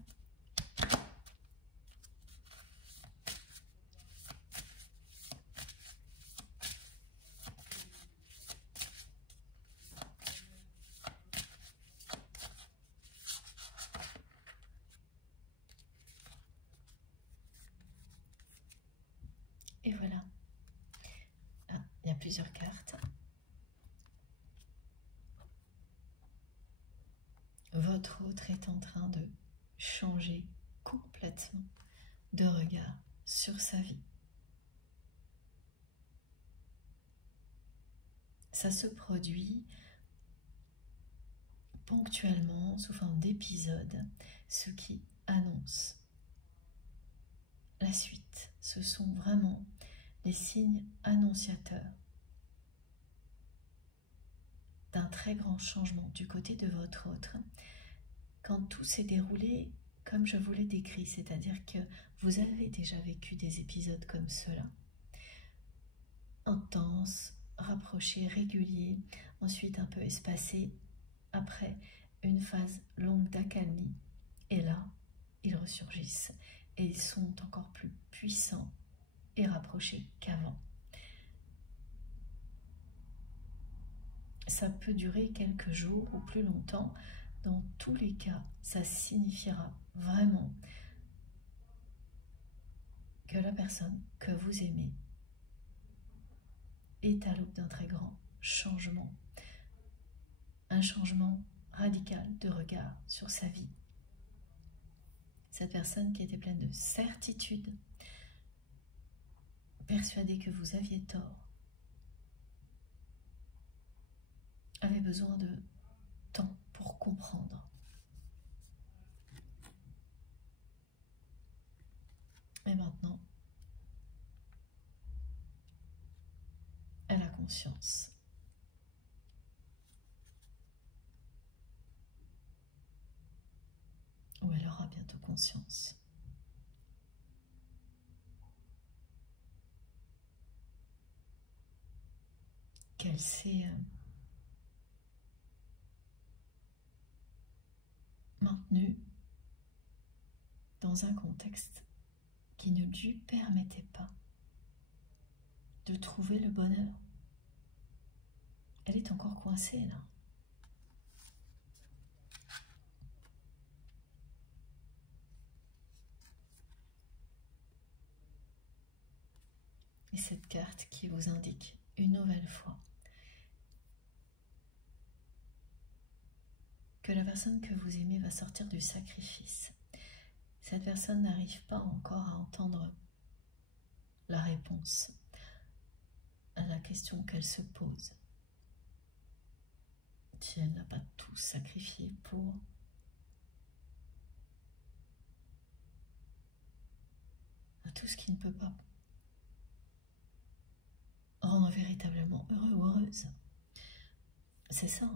Et voilà. Ah, il y a plusieurs cartes. Votre autre est en train de changer complètement de regard sur sa vie. Ça se produit ponctuellement sous forme d'épisodes, ce qui annonce la suite. Ce sont vraiment les signes annonciateurs d'un très grand changement du côté de votre autre. Quand tout s'est déroulé comme je vous l'ai décrit, c'est-à-dire que vous avez déjà vécu des épisodes comme cela, intenses, rapprochés, réguliers, ensuite un peu espacés, après une phase longue d'accalmie, et là, ils ressurgissent et ils sont encore plus puissants et rapprochés qu'avant. Ça peut durer quelques jours ou plus longtemps. Dans tous les cas, ça signifiera vraiment que la personne que vous aimez est à l'aube d'un très grand changement. Un changement radical de regard sur sa vie. Cette personne qui était pleine de certitude, persuadée que vous aviez tort, avait besoin de temps pour comprendre. Et maintenant, elle a conscience. Ou elle aura bientôt conscience. Qu'elle s'est maintenue dans un contexte qui ne lui permettait pas de trouver le bonheur. Elle est encore coincée là. Et cette carte qui vous indique une nouvelle fois que la personne que vous aimez va sortir du sacrifice. Cette personne n'arrive pas encore à entendre la réponse à la question qu'elle se pose. Si elle n'a pas tout sacrifié pour tout ce qui ne peut pas rendre véritablement heureux ou heureuse. C'est ça.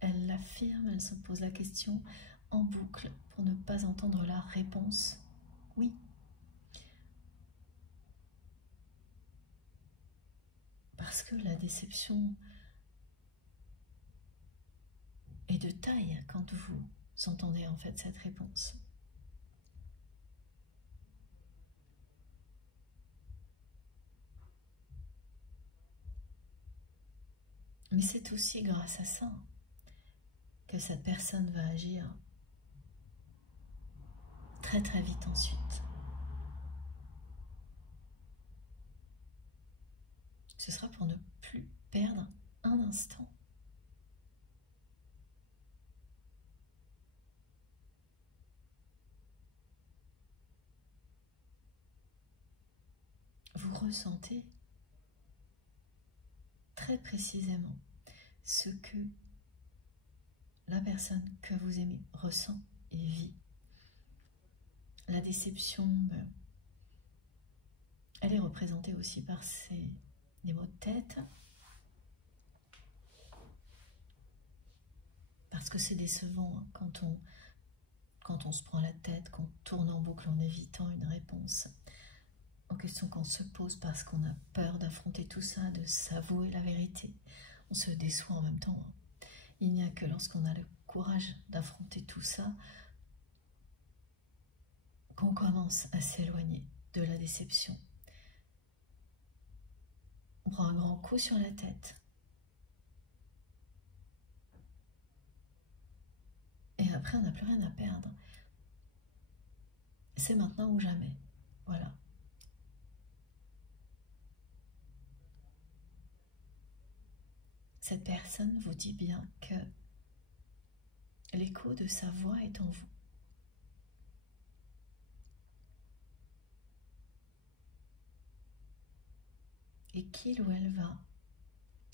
Elle l'affirme, elle se pose la question en boucle pour ne pas entendre la réponse. Oui. Parce que la déception est de taille quand vous entendez en fait cette réponse. Mais c'est aussi grâce à ça que cette personne va agir très très vite ensuite. Ce sera pour ne plus perdre un instant. Vous ressentez très précisément ce que la personne que vous aimez ressent et vit. La déception, elle est représentée aussi par des maux de tête, parce que c'est décevant hein, quand on quand on se prend la tête, qu'on tourne en boucle en évitant une réponse aux questions qu'on se pose parce qu'on a peur d'affronter tout ça, de s'avouer la vérité. On se déçoit en même temps. Il n'y a que lorsqu'on a le courage d'affronter tout ça qu'on commence à s'éloigner de la déception. On prend un grand coup sur la tête. Et après, on n'a plus rien à perdre. C'est maintenant ou jamais. Voilà. Cette personne vous dit bien que l'écho de sa voix est en vous. Et qu'il ou elle va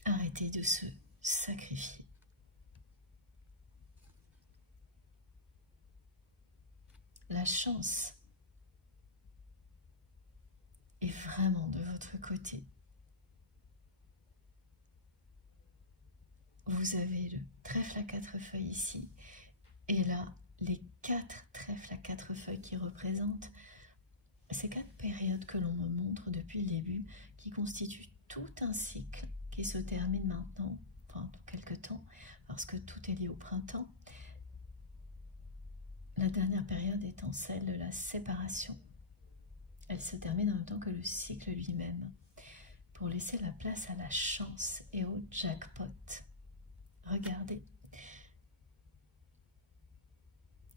arrêter de se sacrifier. La chance est vraiment de votre côté. Vous avez le trèfle à 4 feuilles ici, et là, les 4 trèfles à 4 feuilles qui représentent ces 4 périodes que l'on me montre depuis le début, qui constituent tout un cycle qui se termine maintenant, enfin dans quelques temps, parce que tout est lié au printemps. La dernière période étant celle de la séparation. Elle se termine en même temps que le cycle lui-même, pour laisser la place à la chance et au jackpot. Regardez,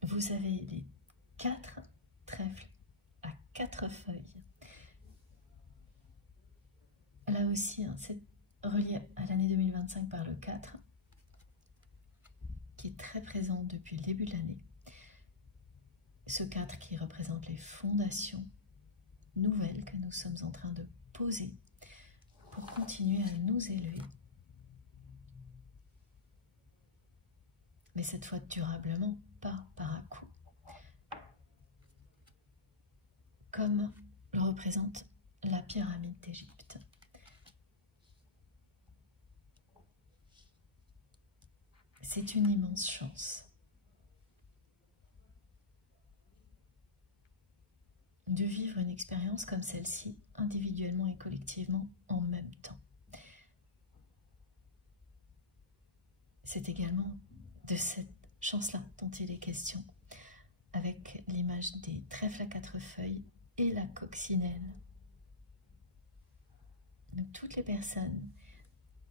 vous avez les 4 trèfles à 4 feuilles. Là aussi, hein, c'est relié à l'année 2025 par le 4, qui est très présent depuis le début de l'année. Ce 4 qui représente les fondations nouvelles que nous sommes en train de poser pour continuer à nous élever. Mais cette fois durablement, pas par à coup. Comme le représente la pyramide d'Égypte. C'est une immense chance de vivre une expérience comme celle-ci, individuellement et collectivement, en même temps. C'est également de cette chance-là dont il est question, avec l'image des trèfles à 4 feuilles et la coccinelle. Donc, toutes les personnes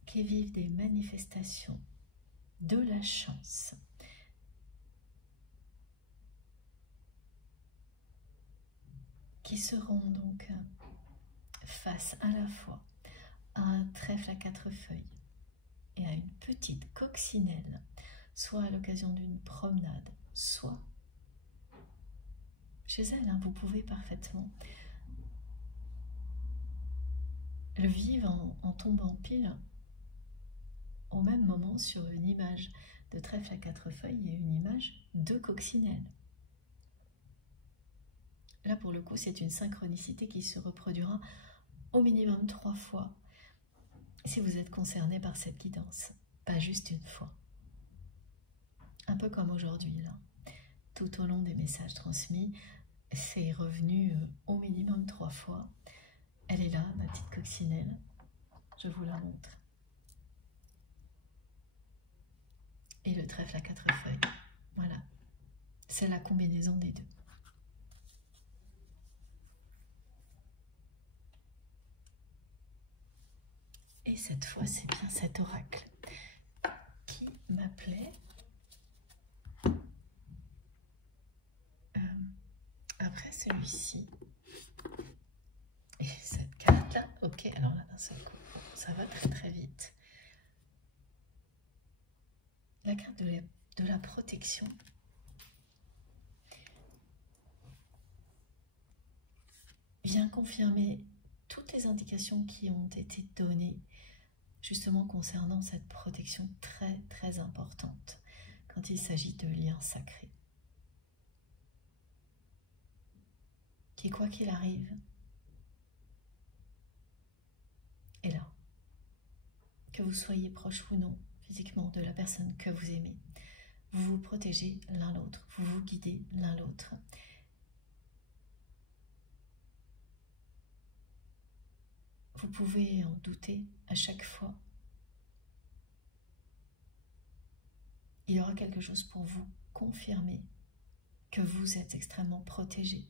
qui vivent des manifestations de la chance, qui seront donc face à la fois à un trèfle à 4 feuilles et à une petite coccinelle, soit à l'occasion d'une promenade, soit chez elle, hein, vous pouvez parfaitement le vivre en tombant pile au même moment sur une image de trèfle à 4 feuilles et une image de coccinelle. Là, pour le coup, c'est une synchronicité qui se reproduira au minimum 3 fois si vous êtes concerné par cette guidance, pas juste une fois. Un peu comme aujourd'hui, là. Tout au long des messages transmis, c'est revenu au minimum 3 fois. Elle est là, ma petite coccinelle. Je vous la montre. Et le trèfle à 4 feuilles. Voilà. C'est la combinaison des deux. Et cette fois, c'est bien cet oracle qui m'appelait. Après celui-ci. Et cette carte-là, ok, alors là, d'un seul coup, ça va très très vite. La carte de la protection. Vient confirmer toutes les indications qui ont été données justement concernant cette protection très très importante quand il s'agit de liens sacrés. Qui, quoi qu'il arrive, est là. Que vous soyez proche ou non physiquement de la personne que vous aimez, Vous vous protégez l'un l'autre, vous vous guidez l'un l'autre. Vous pouvez en douter à chaque fois. Il y aura quelque chose pour vous confirmer que vous êtes extrêmement protégé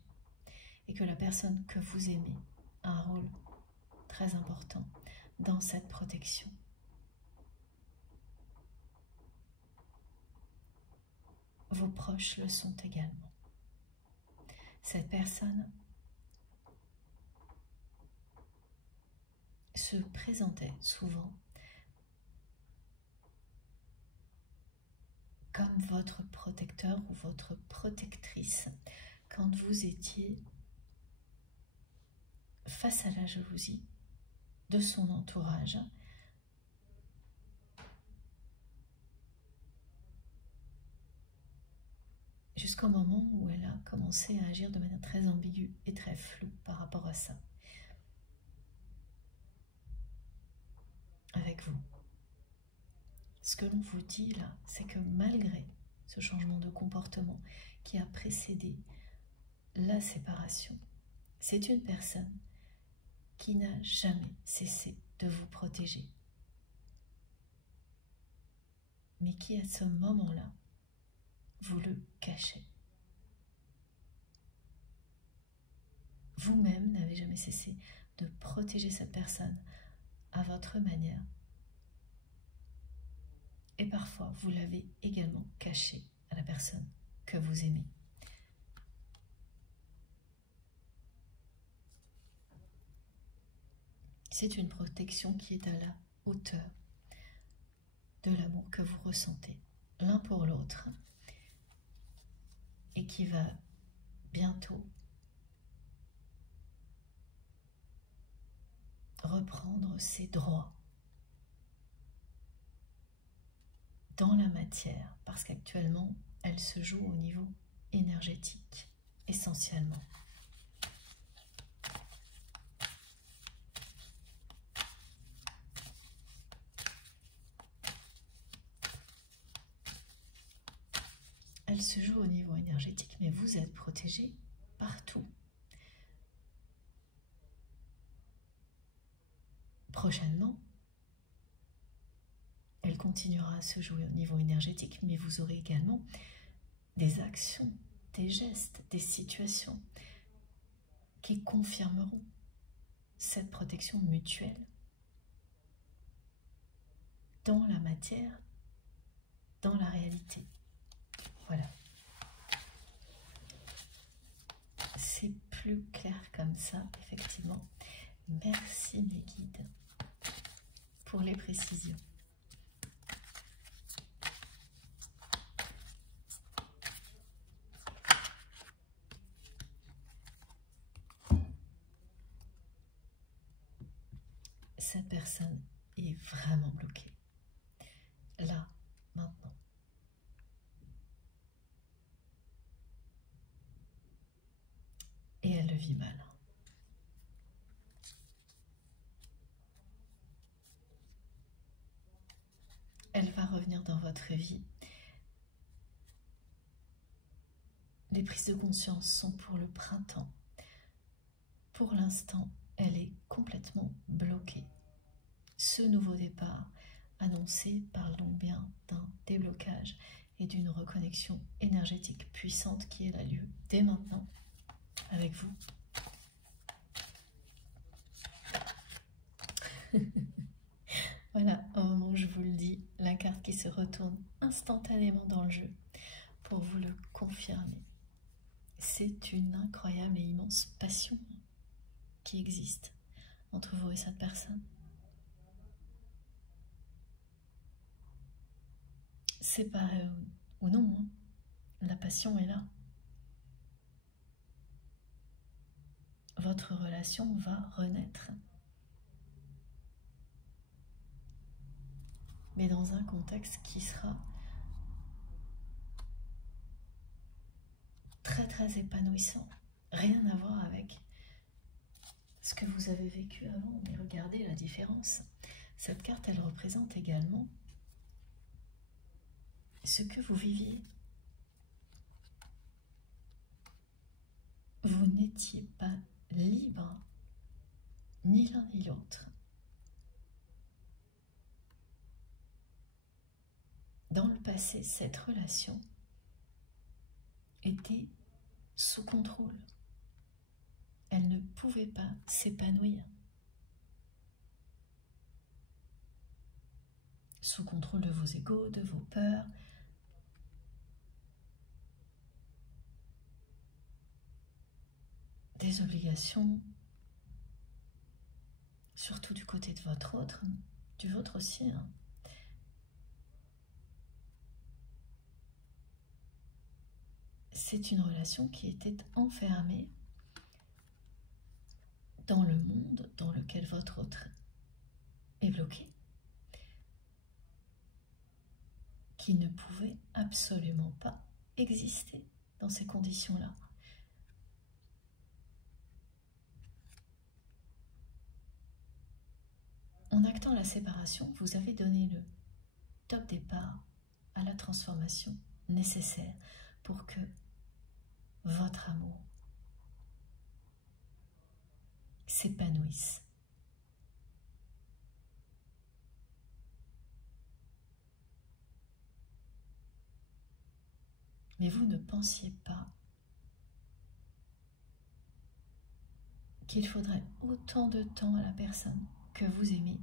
et que la personne que vous aimez a un rôle très important dans cette protection. Vos proches le sont également. Cette personne se présentait souvent comme votre protecteur ou votre protectrice quand vous étiez face à la jalousie de son entourage. Jusqu'au moment où elle a commencé à agir de manière très ambiguë et très floue par rapport à ça. Avec vous. Ce que l'on vous dit là, c'est que malgré ce changement de comportement qui a précédé la séparation, c'est une personne qui n'a jamais cessé de vous protéger, mais qui à ce moment-là vous le cachez. Vous-même n'avez jamais cessé de protéger cette personne à votre manière. Et parfois, vous l'avez également caché à la personne que vous aimez. C'est une protection qui est à la hauteur de l'amour que vous ressentez l'un pour l'autre et qui va bientôt reprendre ses droits dans la matière, parce qu'actuellement, elle se joue au niveau énergétique, essentiellement. Elle se joue au niveau énergétique, mais vous êtes protégé partout. Prochainement, elle continuera à se jouer au niveau énergétique, mais vous aurez également des actions, des gestes, des situations qui confirmeront cette protection mutuelle dans la matière, dans la réalité. Voilà. C'est plus clair comme ça, effectivement. Merci mes guides pour les précisions. Cette personne est vraiment bloquée. Là, maintenant. Et elle le vit mal. Elle va revenir dans votre vie. Les prises de conscience sont pour le printemps. Pour l'instant, elle est complètement bloquée. Ce nouveau départ annoncé parle donc bien d'un déblocage et d'une reconnexion énergétique puissante qui a lieu dès maintenant avec vous. Voilà, au moment où je vous le dis, la carte qui se retourne instantanément dans le jeu pour vous le confirmer. C'est une incroyable et immense passion qui existe entre vous et cette personne. Séparés ou non, hein, la passion est là. Votre relation va renaître. Mais dans un contexte qui sera très épanouissant. Rien à voir avec ce que vous avez vécu avant. Mais regardez la différence. Cette carte, elle représente également ce que vous viviez. Vous n'étiez pas libre, ni l'un ni l'autre. Dans le passé, cette relation était sous contrôle. Elle ne pouvait pas s'épanouir. Sous contrôle de vos égos, de vos peurs, des obligations, surtout du côté de votre autre, du vôtre aussi. C'est une relation qui était enfermée dans le monde dans lequel votre autre est bloqué, qui ne pouvait absolument pas exister dans ces conditions-là. En actant la séparation, vous avez donné le top départ à la transformation nécessaire pour que votre amour s'épanouisse. Mais vous ne pensiez pas qu'il faudrait autant de temps à la personne que vous aimez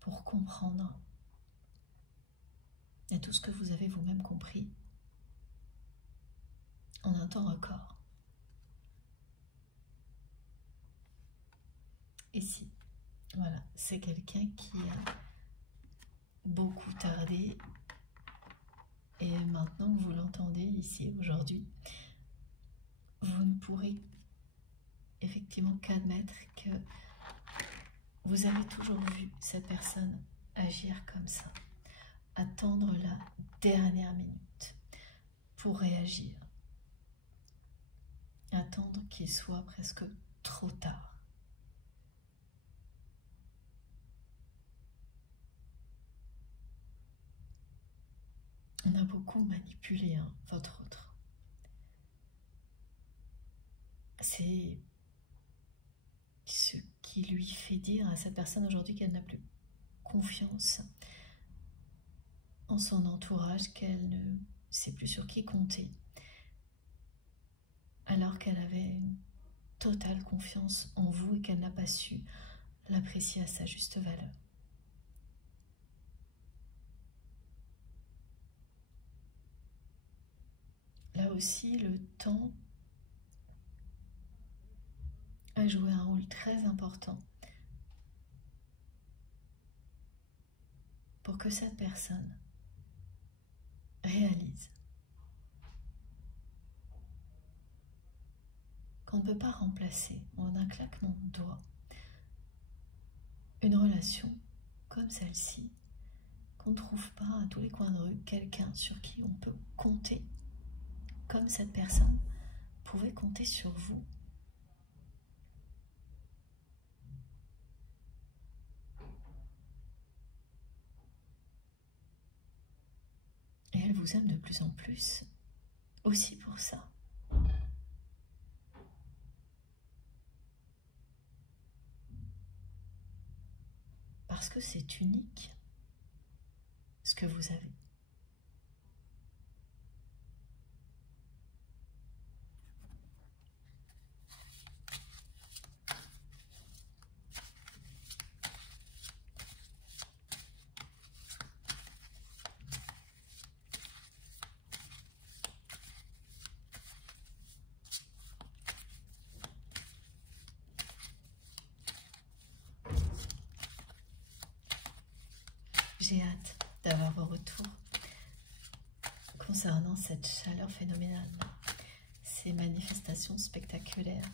pour comprendre et tout ce que vous avez vous-même compris en un temps record. Et si, voilà, c'est quelqu'un qui a beaucoup tardé et maintenant que vous l'entendez ici aujourd'hui, vous ne pourrez effectivement qu'admettre que vous avez toujours vu cette personne agir comme ça, attendre la dernière minute pour réagir, attendre qu'il soit presque trop tard. On a beaucoup manipulé votre autre. C'est ce qui lui fait dire à cette personne aujourd'hui qu'elle n'a plus confiance en son entourage, qu'elle ne sait plus sur qui compter, alors qu'elle avait une totale confiance en vous et qu'elle n'a pas su l'apprécier à sa juste valeur. Là aussi, le temps a joué un rôle très important pour que cette personne réalise qu'on ne peut pas remplacer en un claquement de doigts une relation comme celle-ci, qu'on ne trouve pas à tous les coins de rue quelqu'un sur qui on peut compter, comme cette personne pouvait compter sur vous. Et elle vous aime de plus en plus, aussi pour ça. Parce que c'est unique, ce que vous avez. J'ai hâte d'avoir vos retours concernant cette chaleur phénoménale, ces manifestations spectaculaires.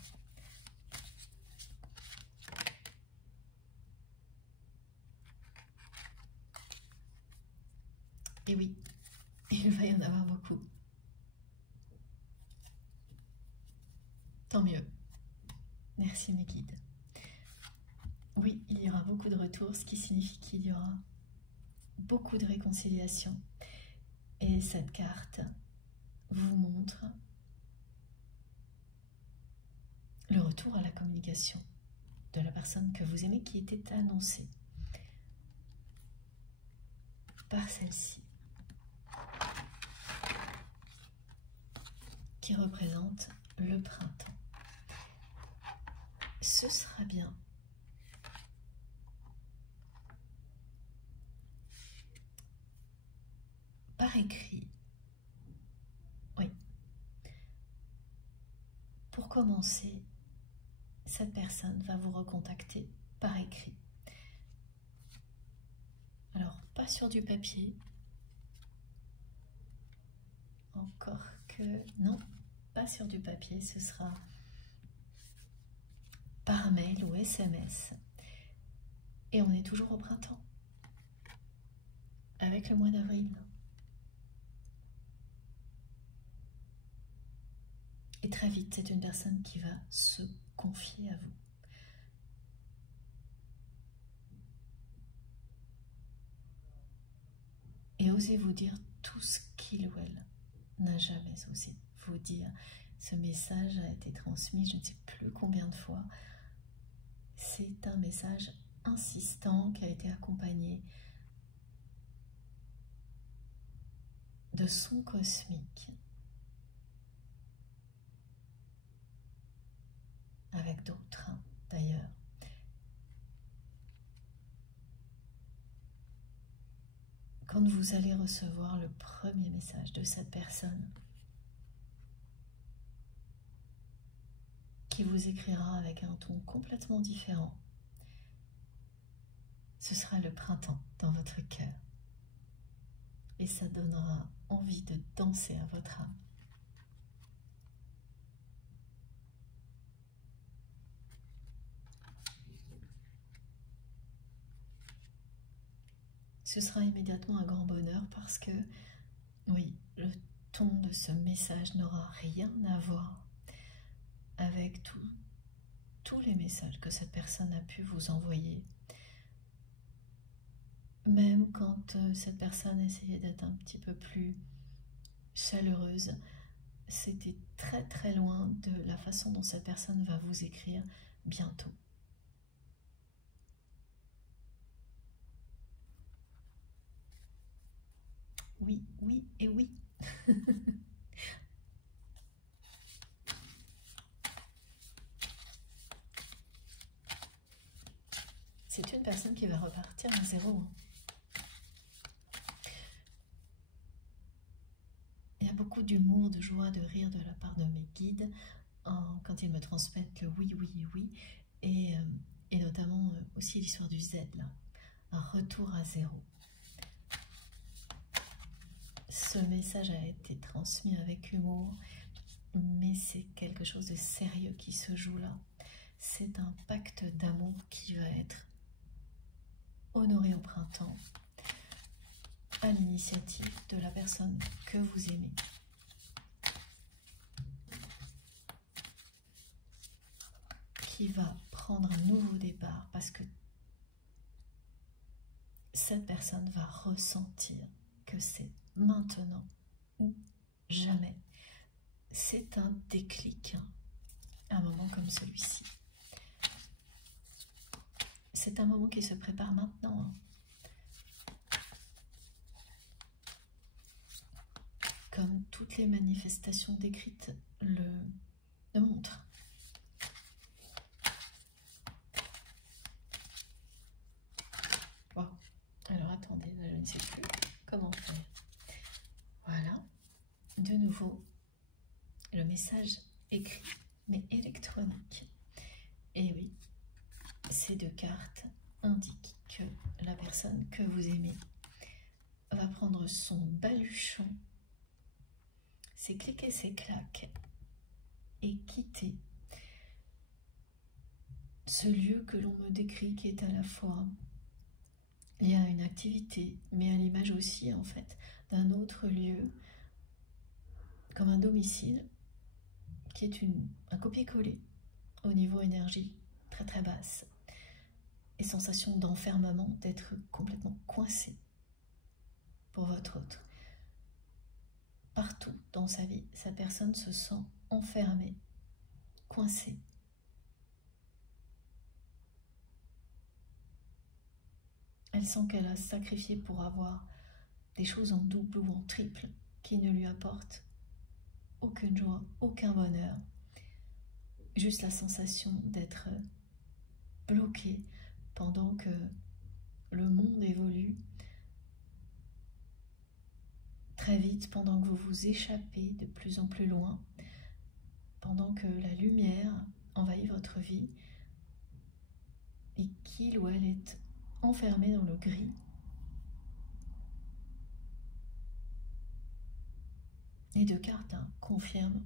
Et oui, il va y en avoir beaucoup. Tant mieux. Merci mes guides. Oui, il y aura beaucoup de retours, ce qui signifie qu'il y aura beaucoup de réconciliation. Et cette carte vous montre le retour à la communication de la personne que vous aimez qui était annoncée par celle-ci, qui représente le printemps. Ce sera bien par écrit. Oui. Pour commencer, cette personne va vous recontacter par écrit. Alors, pas sur du papier. Encore que... Non, pas sur du papier, ce sera par mail ou SMS. Et on est toujours au printemps, avec le mois d'avril. Et très vite, c'est une personne qui va se confier à vous. Et osez vous dire tout ce qu'il ou elle n'a jamais osé vous dire. Ce message a été transmis je ne sais plus combien de fois. C'est un message insistant qui a été accompagné de sons cosmiques, avec d'autres d'ailleurs. Quand vous allez recevoir le premier message de cette personne qui vous écrira avec un ton complètement différent, ce sera le printemps dans votre cœur. Et ça donnera envie de danser à votre âme. Ce sera immédiatement un grand bonheur parce que, oui, le ton de ce message n'aura rien à voir avec tous les messages que cette personne a pu vous envoyer. Même quand cette personne essayait d'être un petit peu plus chaleureuse, c'était très très loin de la façon dont cette personne va vous écrire bientôt. Oui, oui et oui. C'est une personne qui va repartir à zéro. Il y a beaucoup d'humour, de joie, de rire de la part de mes guides quand ils me transmettent le oui, oui, oui. Et notamment aussi l'histoire du Z, là. Un retour à zéro. Ce message a été transmis avec humour, mais c'est quelque chose de sérieux qui se joue là. C'est un pacte d'amour qui va être honoré au printemps, à l'initiative de la personne que vous aimez. Qui va prendre un nouveau départ parce que cette personne va ressentir que c'est maintenant ou jamais. C'est un déclic, un moment comme celui-ci. C'est un moment qui se prépare maintenant. Comme toutes les manifestations décrites le montrent. Wow. Alors attendez, je ne sais plus comment faire. Voilà. De nouveau, le message écrit, mais électronique. Et oui, ces deux cartes indiquent que la personne que vous aimez va prendre son baluchon, ses clics et ses claques, et quitter ce lieu que l'on me décrit qui est à la fois il y a une activité, mais à l'image aussi en fait d'un autre lieu, comme un domicile, qui est un copier-coller au niveau énergie très très basse. et sensation d'enfermement, d'être complètement coincé pour votre autre. Partout dans sa vie, cette personne se sent enfermée, coincée. Elle sent qu'elle a sacrifié pour avoir des choses en double ou en triple qui ne lui apportent aucune joie, aucun bonheur. Juste la sensation d'être bloqué pendant que le monde évolue très vite, pendant que vous vous échappez de plus en plus loin, pendant que la lumière envahit votre vie et qu'il ou elle est enfermé dans le gris. Les deux cartes confirment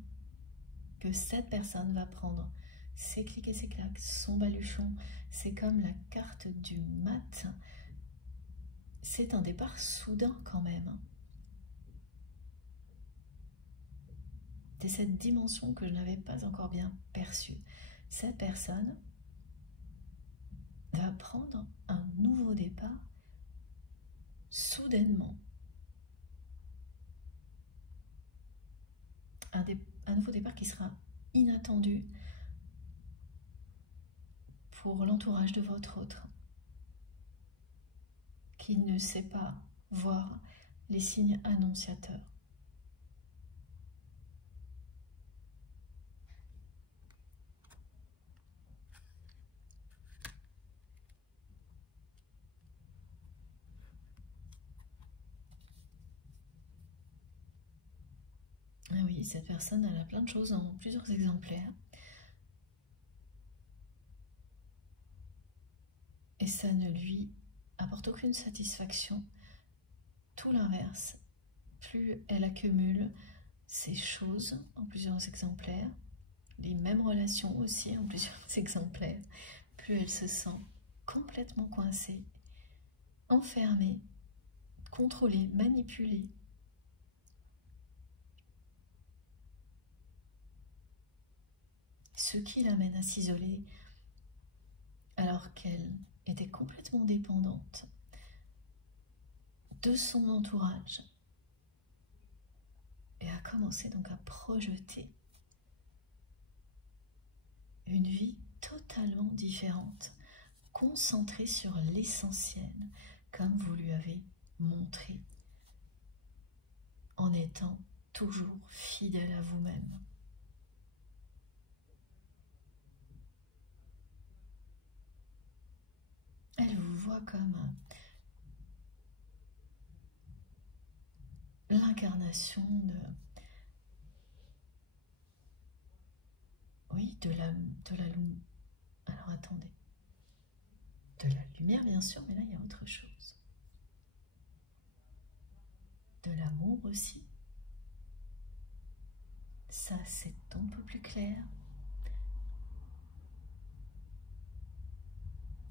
que cette personne va prendre ses clics et ses claques, son baluchon. C'est comme la carte du mat. C'est un départ soudain quand même. C'est cette dimension que je n'avais pas encore bien perçue. Cette personne va prendre un nouveau départ soudainement. Un nouveau départ qui sera inattendu pour l'entourage de votre autre, qui ne sait pas voir les signes annonciateurs. Ah oui, cette personne, elle a plein de choses en plusieurs exemplaires. Et ça ne lui apporte aucune satisfaction. Tout l'inverse. Plus elle accumule ces choses en plusieurs exemplaires, les mêmes relations aussi en plusieurs exemplaires, plus elle se sent complètement coincée, enfermée, contrôlée, manipulée. Ce qui l'amène à s'isoler alors qu'elle était complètement dépendante de son entourage et a commencé donc à projeter une vie totalement différente, concentrée sur l'essentiel, comme vous lui avez montré, en étant toujours fidèle à vous-même. Elle vous voit comme l'incarnation de la alors attendez, de la lumière bien sûr, mais là il y a autre chose, de l'amour aussi, ça c'est un peu plus clair,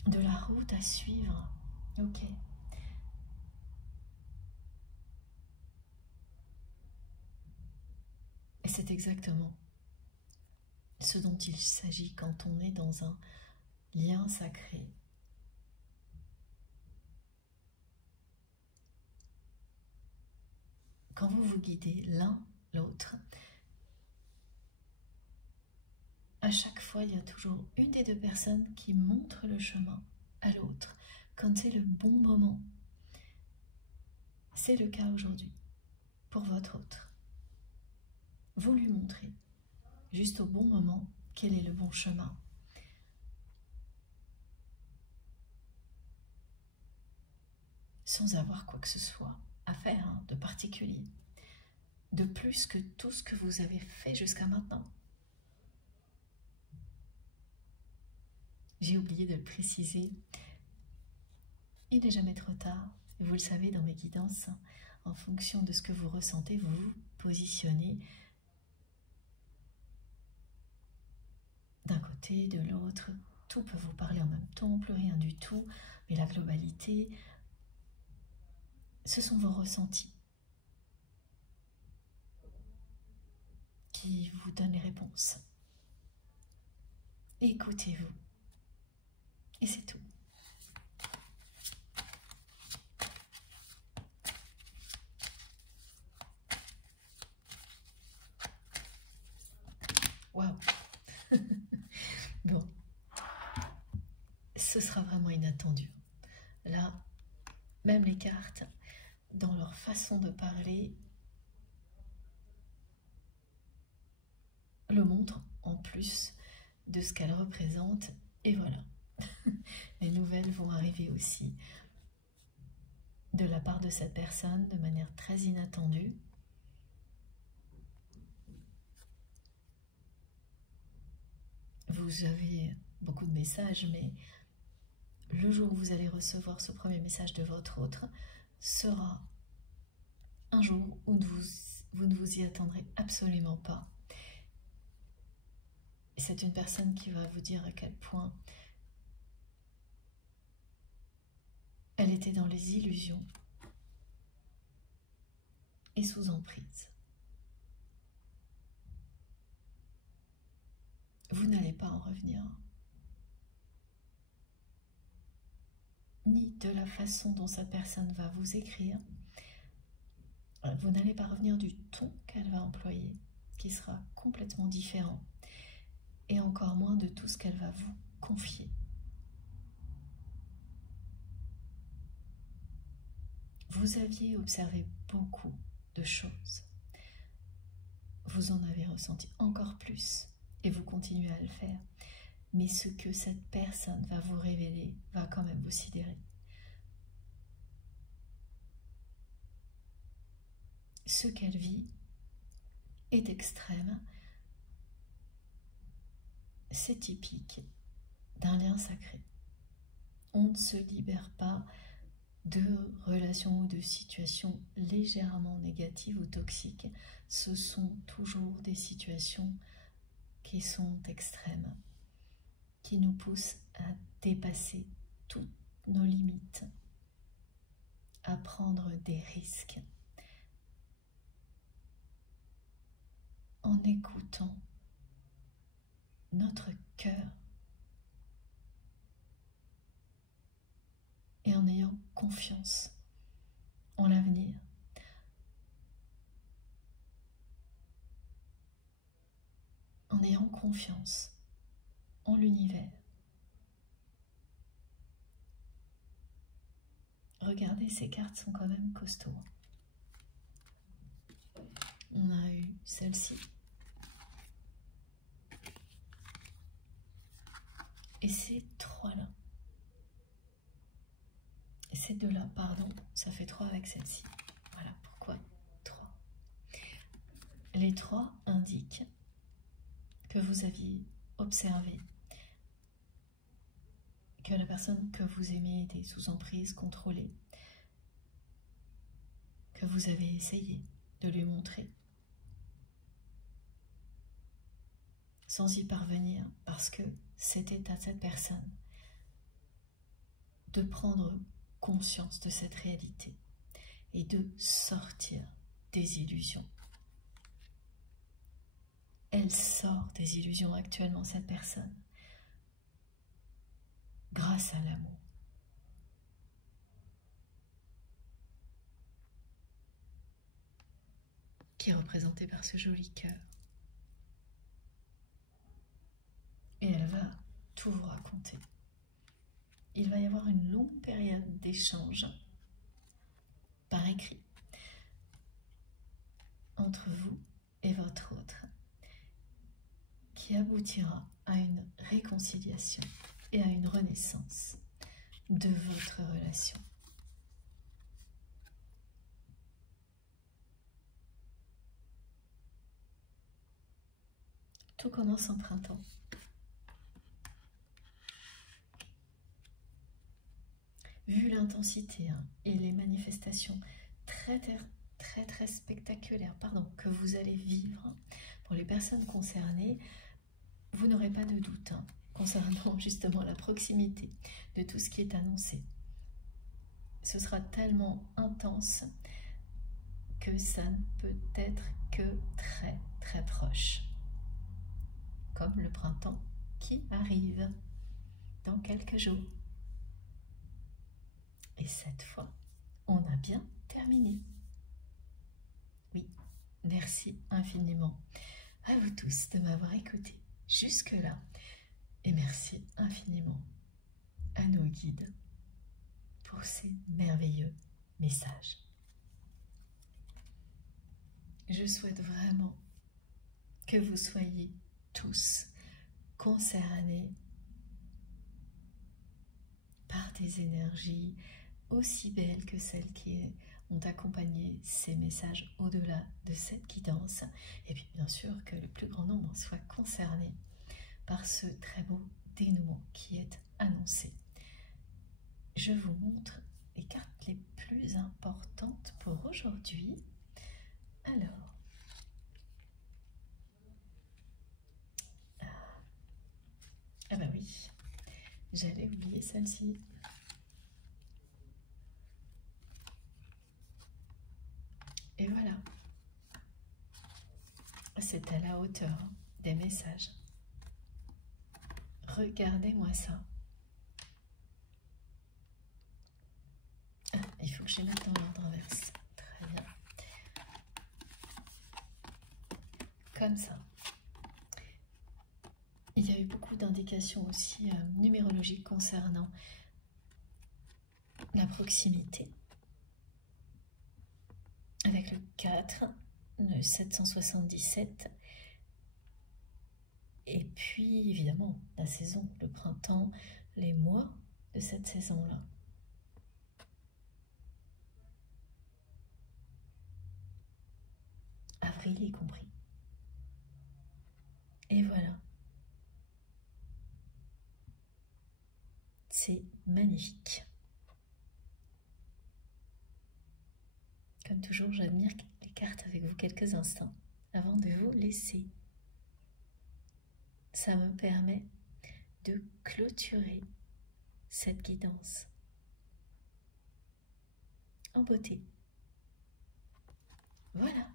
de la route à suivre, ok. Et c'est exactement ce dont il s'agit quand on est dans un lien sacré. Quand vous vous guidez l'un l'autre, à chaque fois, il y a toujours une des deux personnes qui montre le chemin à l'autre quand c'est le bon moment. C'est le cas aujourd'hui pour votre autre. Vous lui montrez juste au bon moment quel est le bon chemin. Sans avoir quoi que ce soit à faire de particulier, de plus que tout ce que vous avez fait jusqu'à maintenant. J'ai oublié de le préciser, il n'est jamais trop tard, vous le savez dans mes guidances, en fonction de ce que vous ressentez, vous vous positionnez d'un côté, de l'autre, tout peut vous parler en même temps, plus rien du tout, mais la globalité, ce sont vos ressentis qui vous donnent les réponses. Écoutez-vous, et c'est tout. ce sera vraiment inattendu. Là, même les cartes, dans leur façon de parler, le montrent en plus de ce qu'elles représentent. Et voilà, les nouvelles vont arriver aussi de la part de cette personne de manière très inattendue. Vous avez beaucoup de messages, mais le jour où vous allez recevoir ce premier message de votre autre sera un jour où vous ne vous y attendrez absolument pas. C'est une personne qui va vous dire à quel point elle était dans les illusions et sous emprise. Vous n'allez pas en revenir, ni de la façon dont cette personne va vous écrire. Vous n'allez pas revenir du ton qu'elle va employer, qui sera complètement différent, et encore moins de tout ce qu'elle va vous confier. Vous aviez observé beaucoup de choses. Vous en avez ressenti encore plus, et vous continuez à le faire. Mais ce que cette personne va vous révéler va quand même vous sidérer. Ce qu'elle vit est extrême. C'est typique d'un lien sacré. On ne se libère pas de relations ou de situations légèrement négatives ou toxiques. Ce sont toujours des situations qui sont extrêmes, qui nous poussent à dépasser toutes nos limites, à prendre des risques, en écoutant notre cœur et en ayant confiance en l'avenir. En ayant confiance en l'univers. Regardez, ces cartes sont quand même costauds. On a eu celle-ci. Et ces trois-là. Et ces deux-là, pardon, ça fait 3 avec celle-ci. Voilà pourquoi 3. Les 3 indiquent que vous aviez observé que la personne que vous aimez était sous emprise, contrôlée, que vous avez essayé de lui montrer, sans y parvenir, parce que c'était à cette personne de prendre conscience de cette réalité et de sortir des illusions. Elle sort des illusions actuellement, cette personne, grâce à l'amour. Qui est représenté par ce joli cœur. Et elle va tout vous raconter. Il va y avoir une longue période d'échange par écrit entre vous et votre autre, qui aboutira à une réconciliation et à une renaissance de votre relation. Tout commence en printemps. Vu l'intensité et les manifestations très spectaculaires que vous allez vivre pour les personnes concernées, vous n'aurez pas de doute concernant justement la proximité de tout ce qui est annoncé. Ce sera tellement intense que ça ne peut être que très proche. Comme le printemps qui arrive dans quelques jours. Et cette fois, on a bien terminé. Oui, merci infiniment à vous tous de m'avoir écouté jusque-là. Et merci infiniment à nos guides pour ces merveilleux messages. Je souhaite vraiment que vous soyez tous concernés par des énergies aussi belles que celles qui ont accompagné ces messages au-delà de cette guidance, et puis bien sûr que le plus grand nombre soit concerné par ce très beau dénouement qui est annoncé. Je vous montre les cartes les plus importantes pour aujourd'hui. Alors, ah bah oui, j'allais oublier celle-ci. Et voilà, c'est à la hauteur des messages. Regardez-moi ça. Ah, il faut que je les mette dans l'ordre inverse. Très bien. Comme ça. Il y a eu beaucoup d'indications aussi numérologiques concernant la proximité. Avec le 4, le 777, et puis évidemment la saison, le printemps, les mois de cette saison-là. Avril y compris. Et voilà. C'est magnifique. Comme toujours, j'admire les cartes avec vous quelques instants avant de vous laisser. Ça me permet de clôturer cette guidance en beauté. Voilà.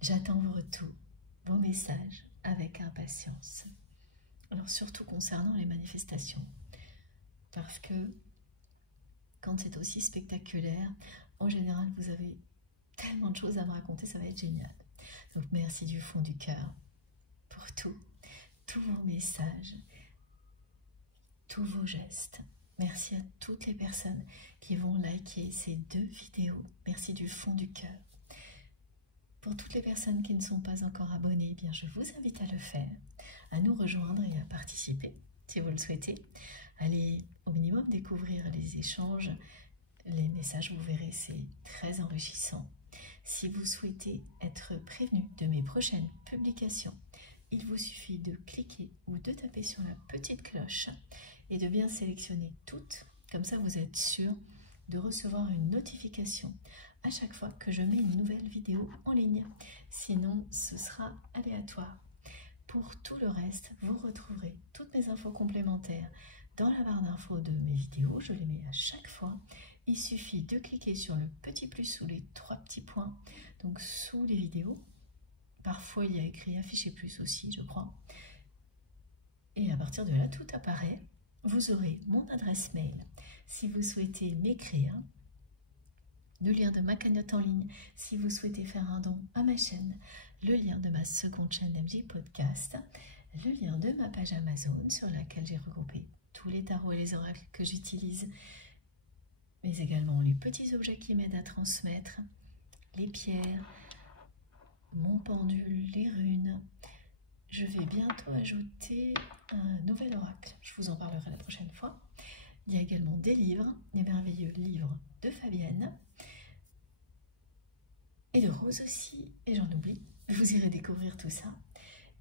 J'attends vos retours, vos messages avec impatience. Alors surtout concernant les manifestations, parce que quand c'est aussi spectaculaire, en général vous avez tellement de choses à me raconter, ça va être génial. Donc merci du fond du cœur pour tous vos messages, tous vos gestes. Merci à toutes les personnes qui vont liker ces 2 vidéos. Merci du fond du cœur. Pour toutes les personnes qui ne sont pas encore abonnées, eh bien je vous invite à le faire, à nous rejoindre et à participer si vous le souhaitez. Allez au minimum découvrir les échanges, les messages, vous verrez, c'est très enrichissant. Si vous souhaitez être prévenu de mes prochaines publications, il vous suffit de cliquer ou de taper sur la petite cloche et de bien sélectionner toutes. Comme ça, vous êtes sûr de recevoir une notification à chaque fois que je mets une nouvelle vidéo en ligne. Sinon, ce sera aléatoire. Pour tout le reste, vous retrouverez toutes mes infos complémentaires dans la barre d'infos de mes vidéos. Je les mets à chaque fois. Il suffit de cliquer sur le petit plus sous les 3 petits points, donc sous les vidéos. Parfois, il y a écrit afficher plus aussi, je crois. Et à partir de là, tout apparaît. Vous aurez mon adresse mail si vous souhaitez m'écrire, le lien de ma cagnotte en ligne si vous souhaitez faire un don à ma chaîne, le lien de ma seconde chaîne MJ Podcast, le lien de ma page Amazon sur laquelle j'ai regroupé tous les tarots et les oracles que j'utilise, mais également les petits objets qui m'aident à transmettre, les pierres, mon pendule, les runes. Je vais bientôt ajouter un nouvel oracle, je vous en parlerai la prochaine fois. Il y a également des livres, les merveilleux livres de Fabienne, et de Rose aussi, et j'en oublie, vous irez découvrir tout ça.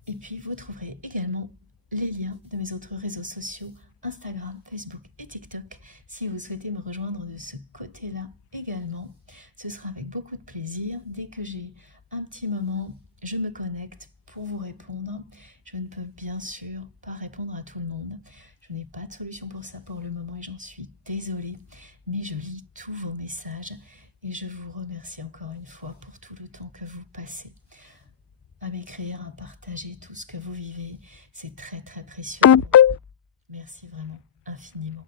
Et puis vous trouverez également les liens de mes autres réseaux sociaux, Instagram, Facebook et TikTok, si vous souhaitez me rejoindre de ce côté-là également. Ce sera avec beaucoup de plaisir. Dès que j'ai un petit moment, je me connecte pour vous répondre. Je ne peux bien sûr pas répondre à tout le monde. Je n'ai pas de solution pour ça pour le moment et j'en suis désolée. Mais je lis tous vos messages et je vous remercie encore une fois pour tout le temps que vous passez à m'écrire, à partager tout ce que vous vivez. C'est très très précieux. Merci vraiment infiniment.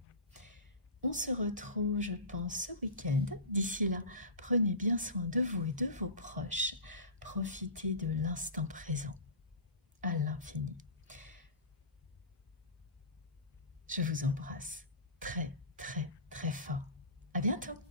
On se retrouve, je pense, ce week-end. D'ici là, prenez bien soin de vous et de vos proches. Profitez de l'instant présent à l'infini. Je vous embrasse très, très, très fort. À bientôt!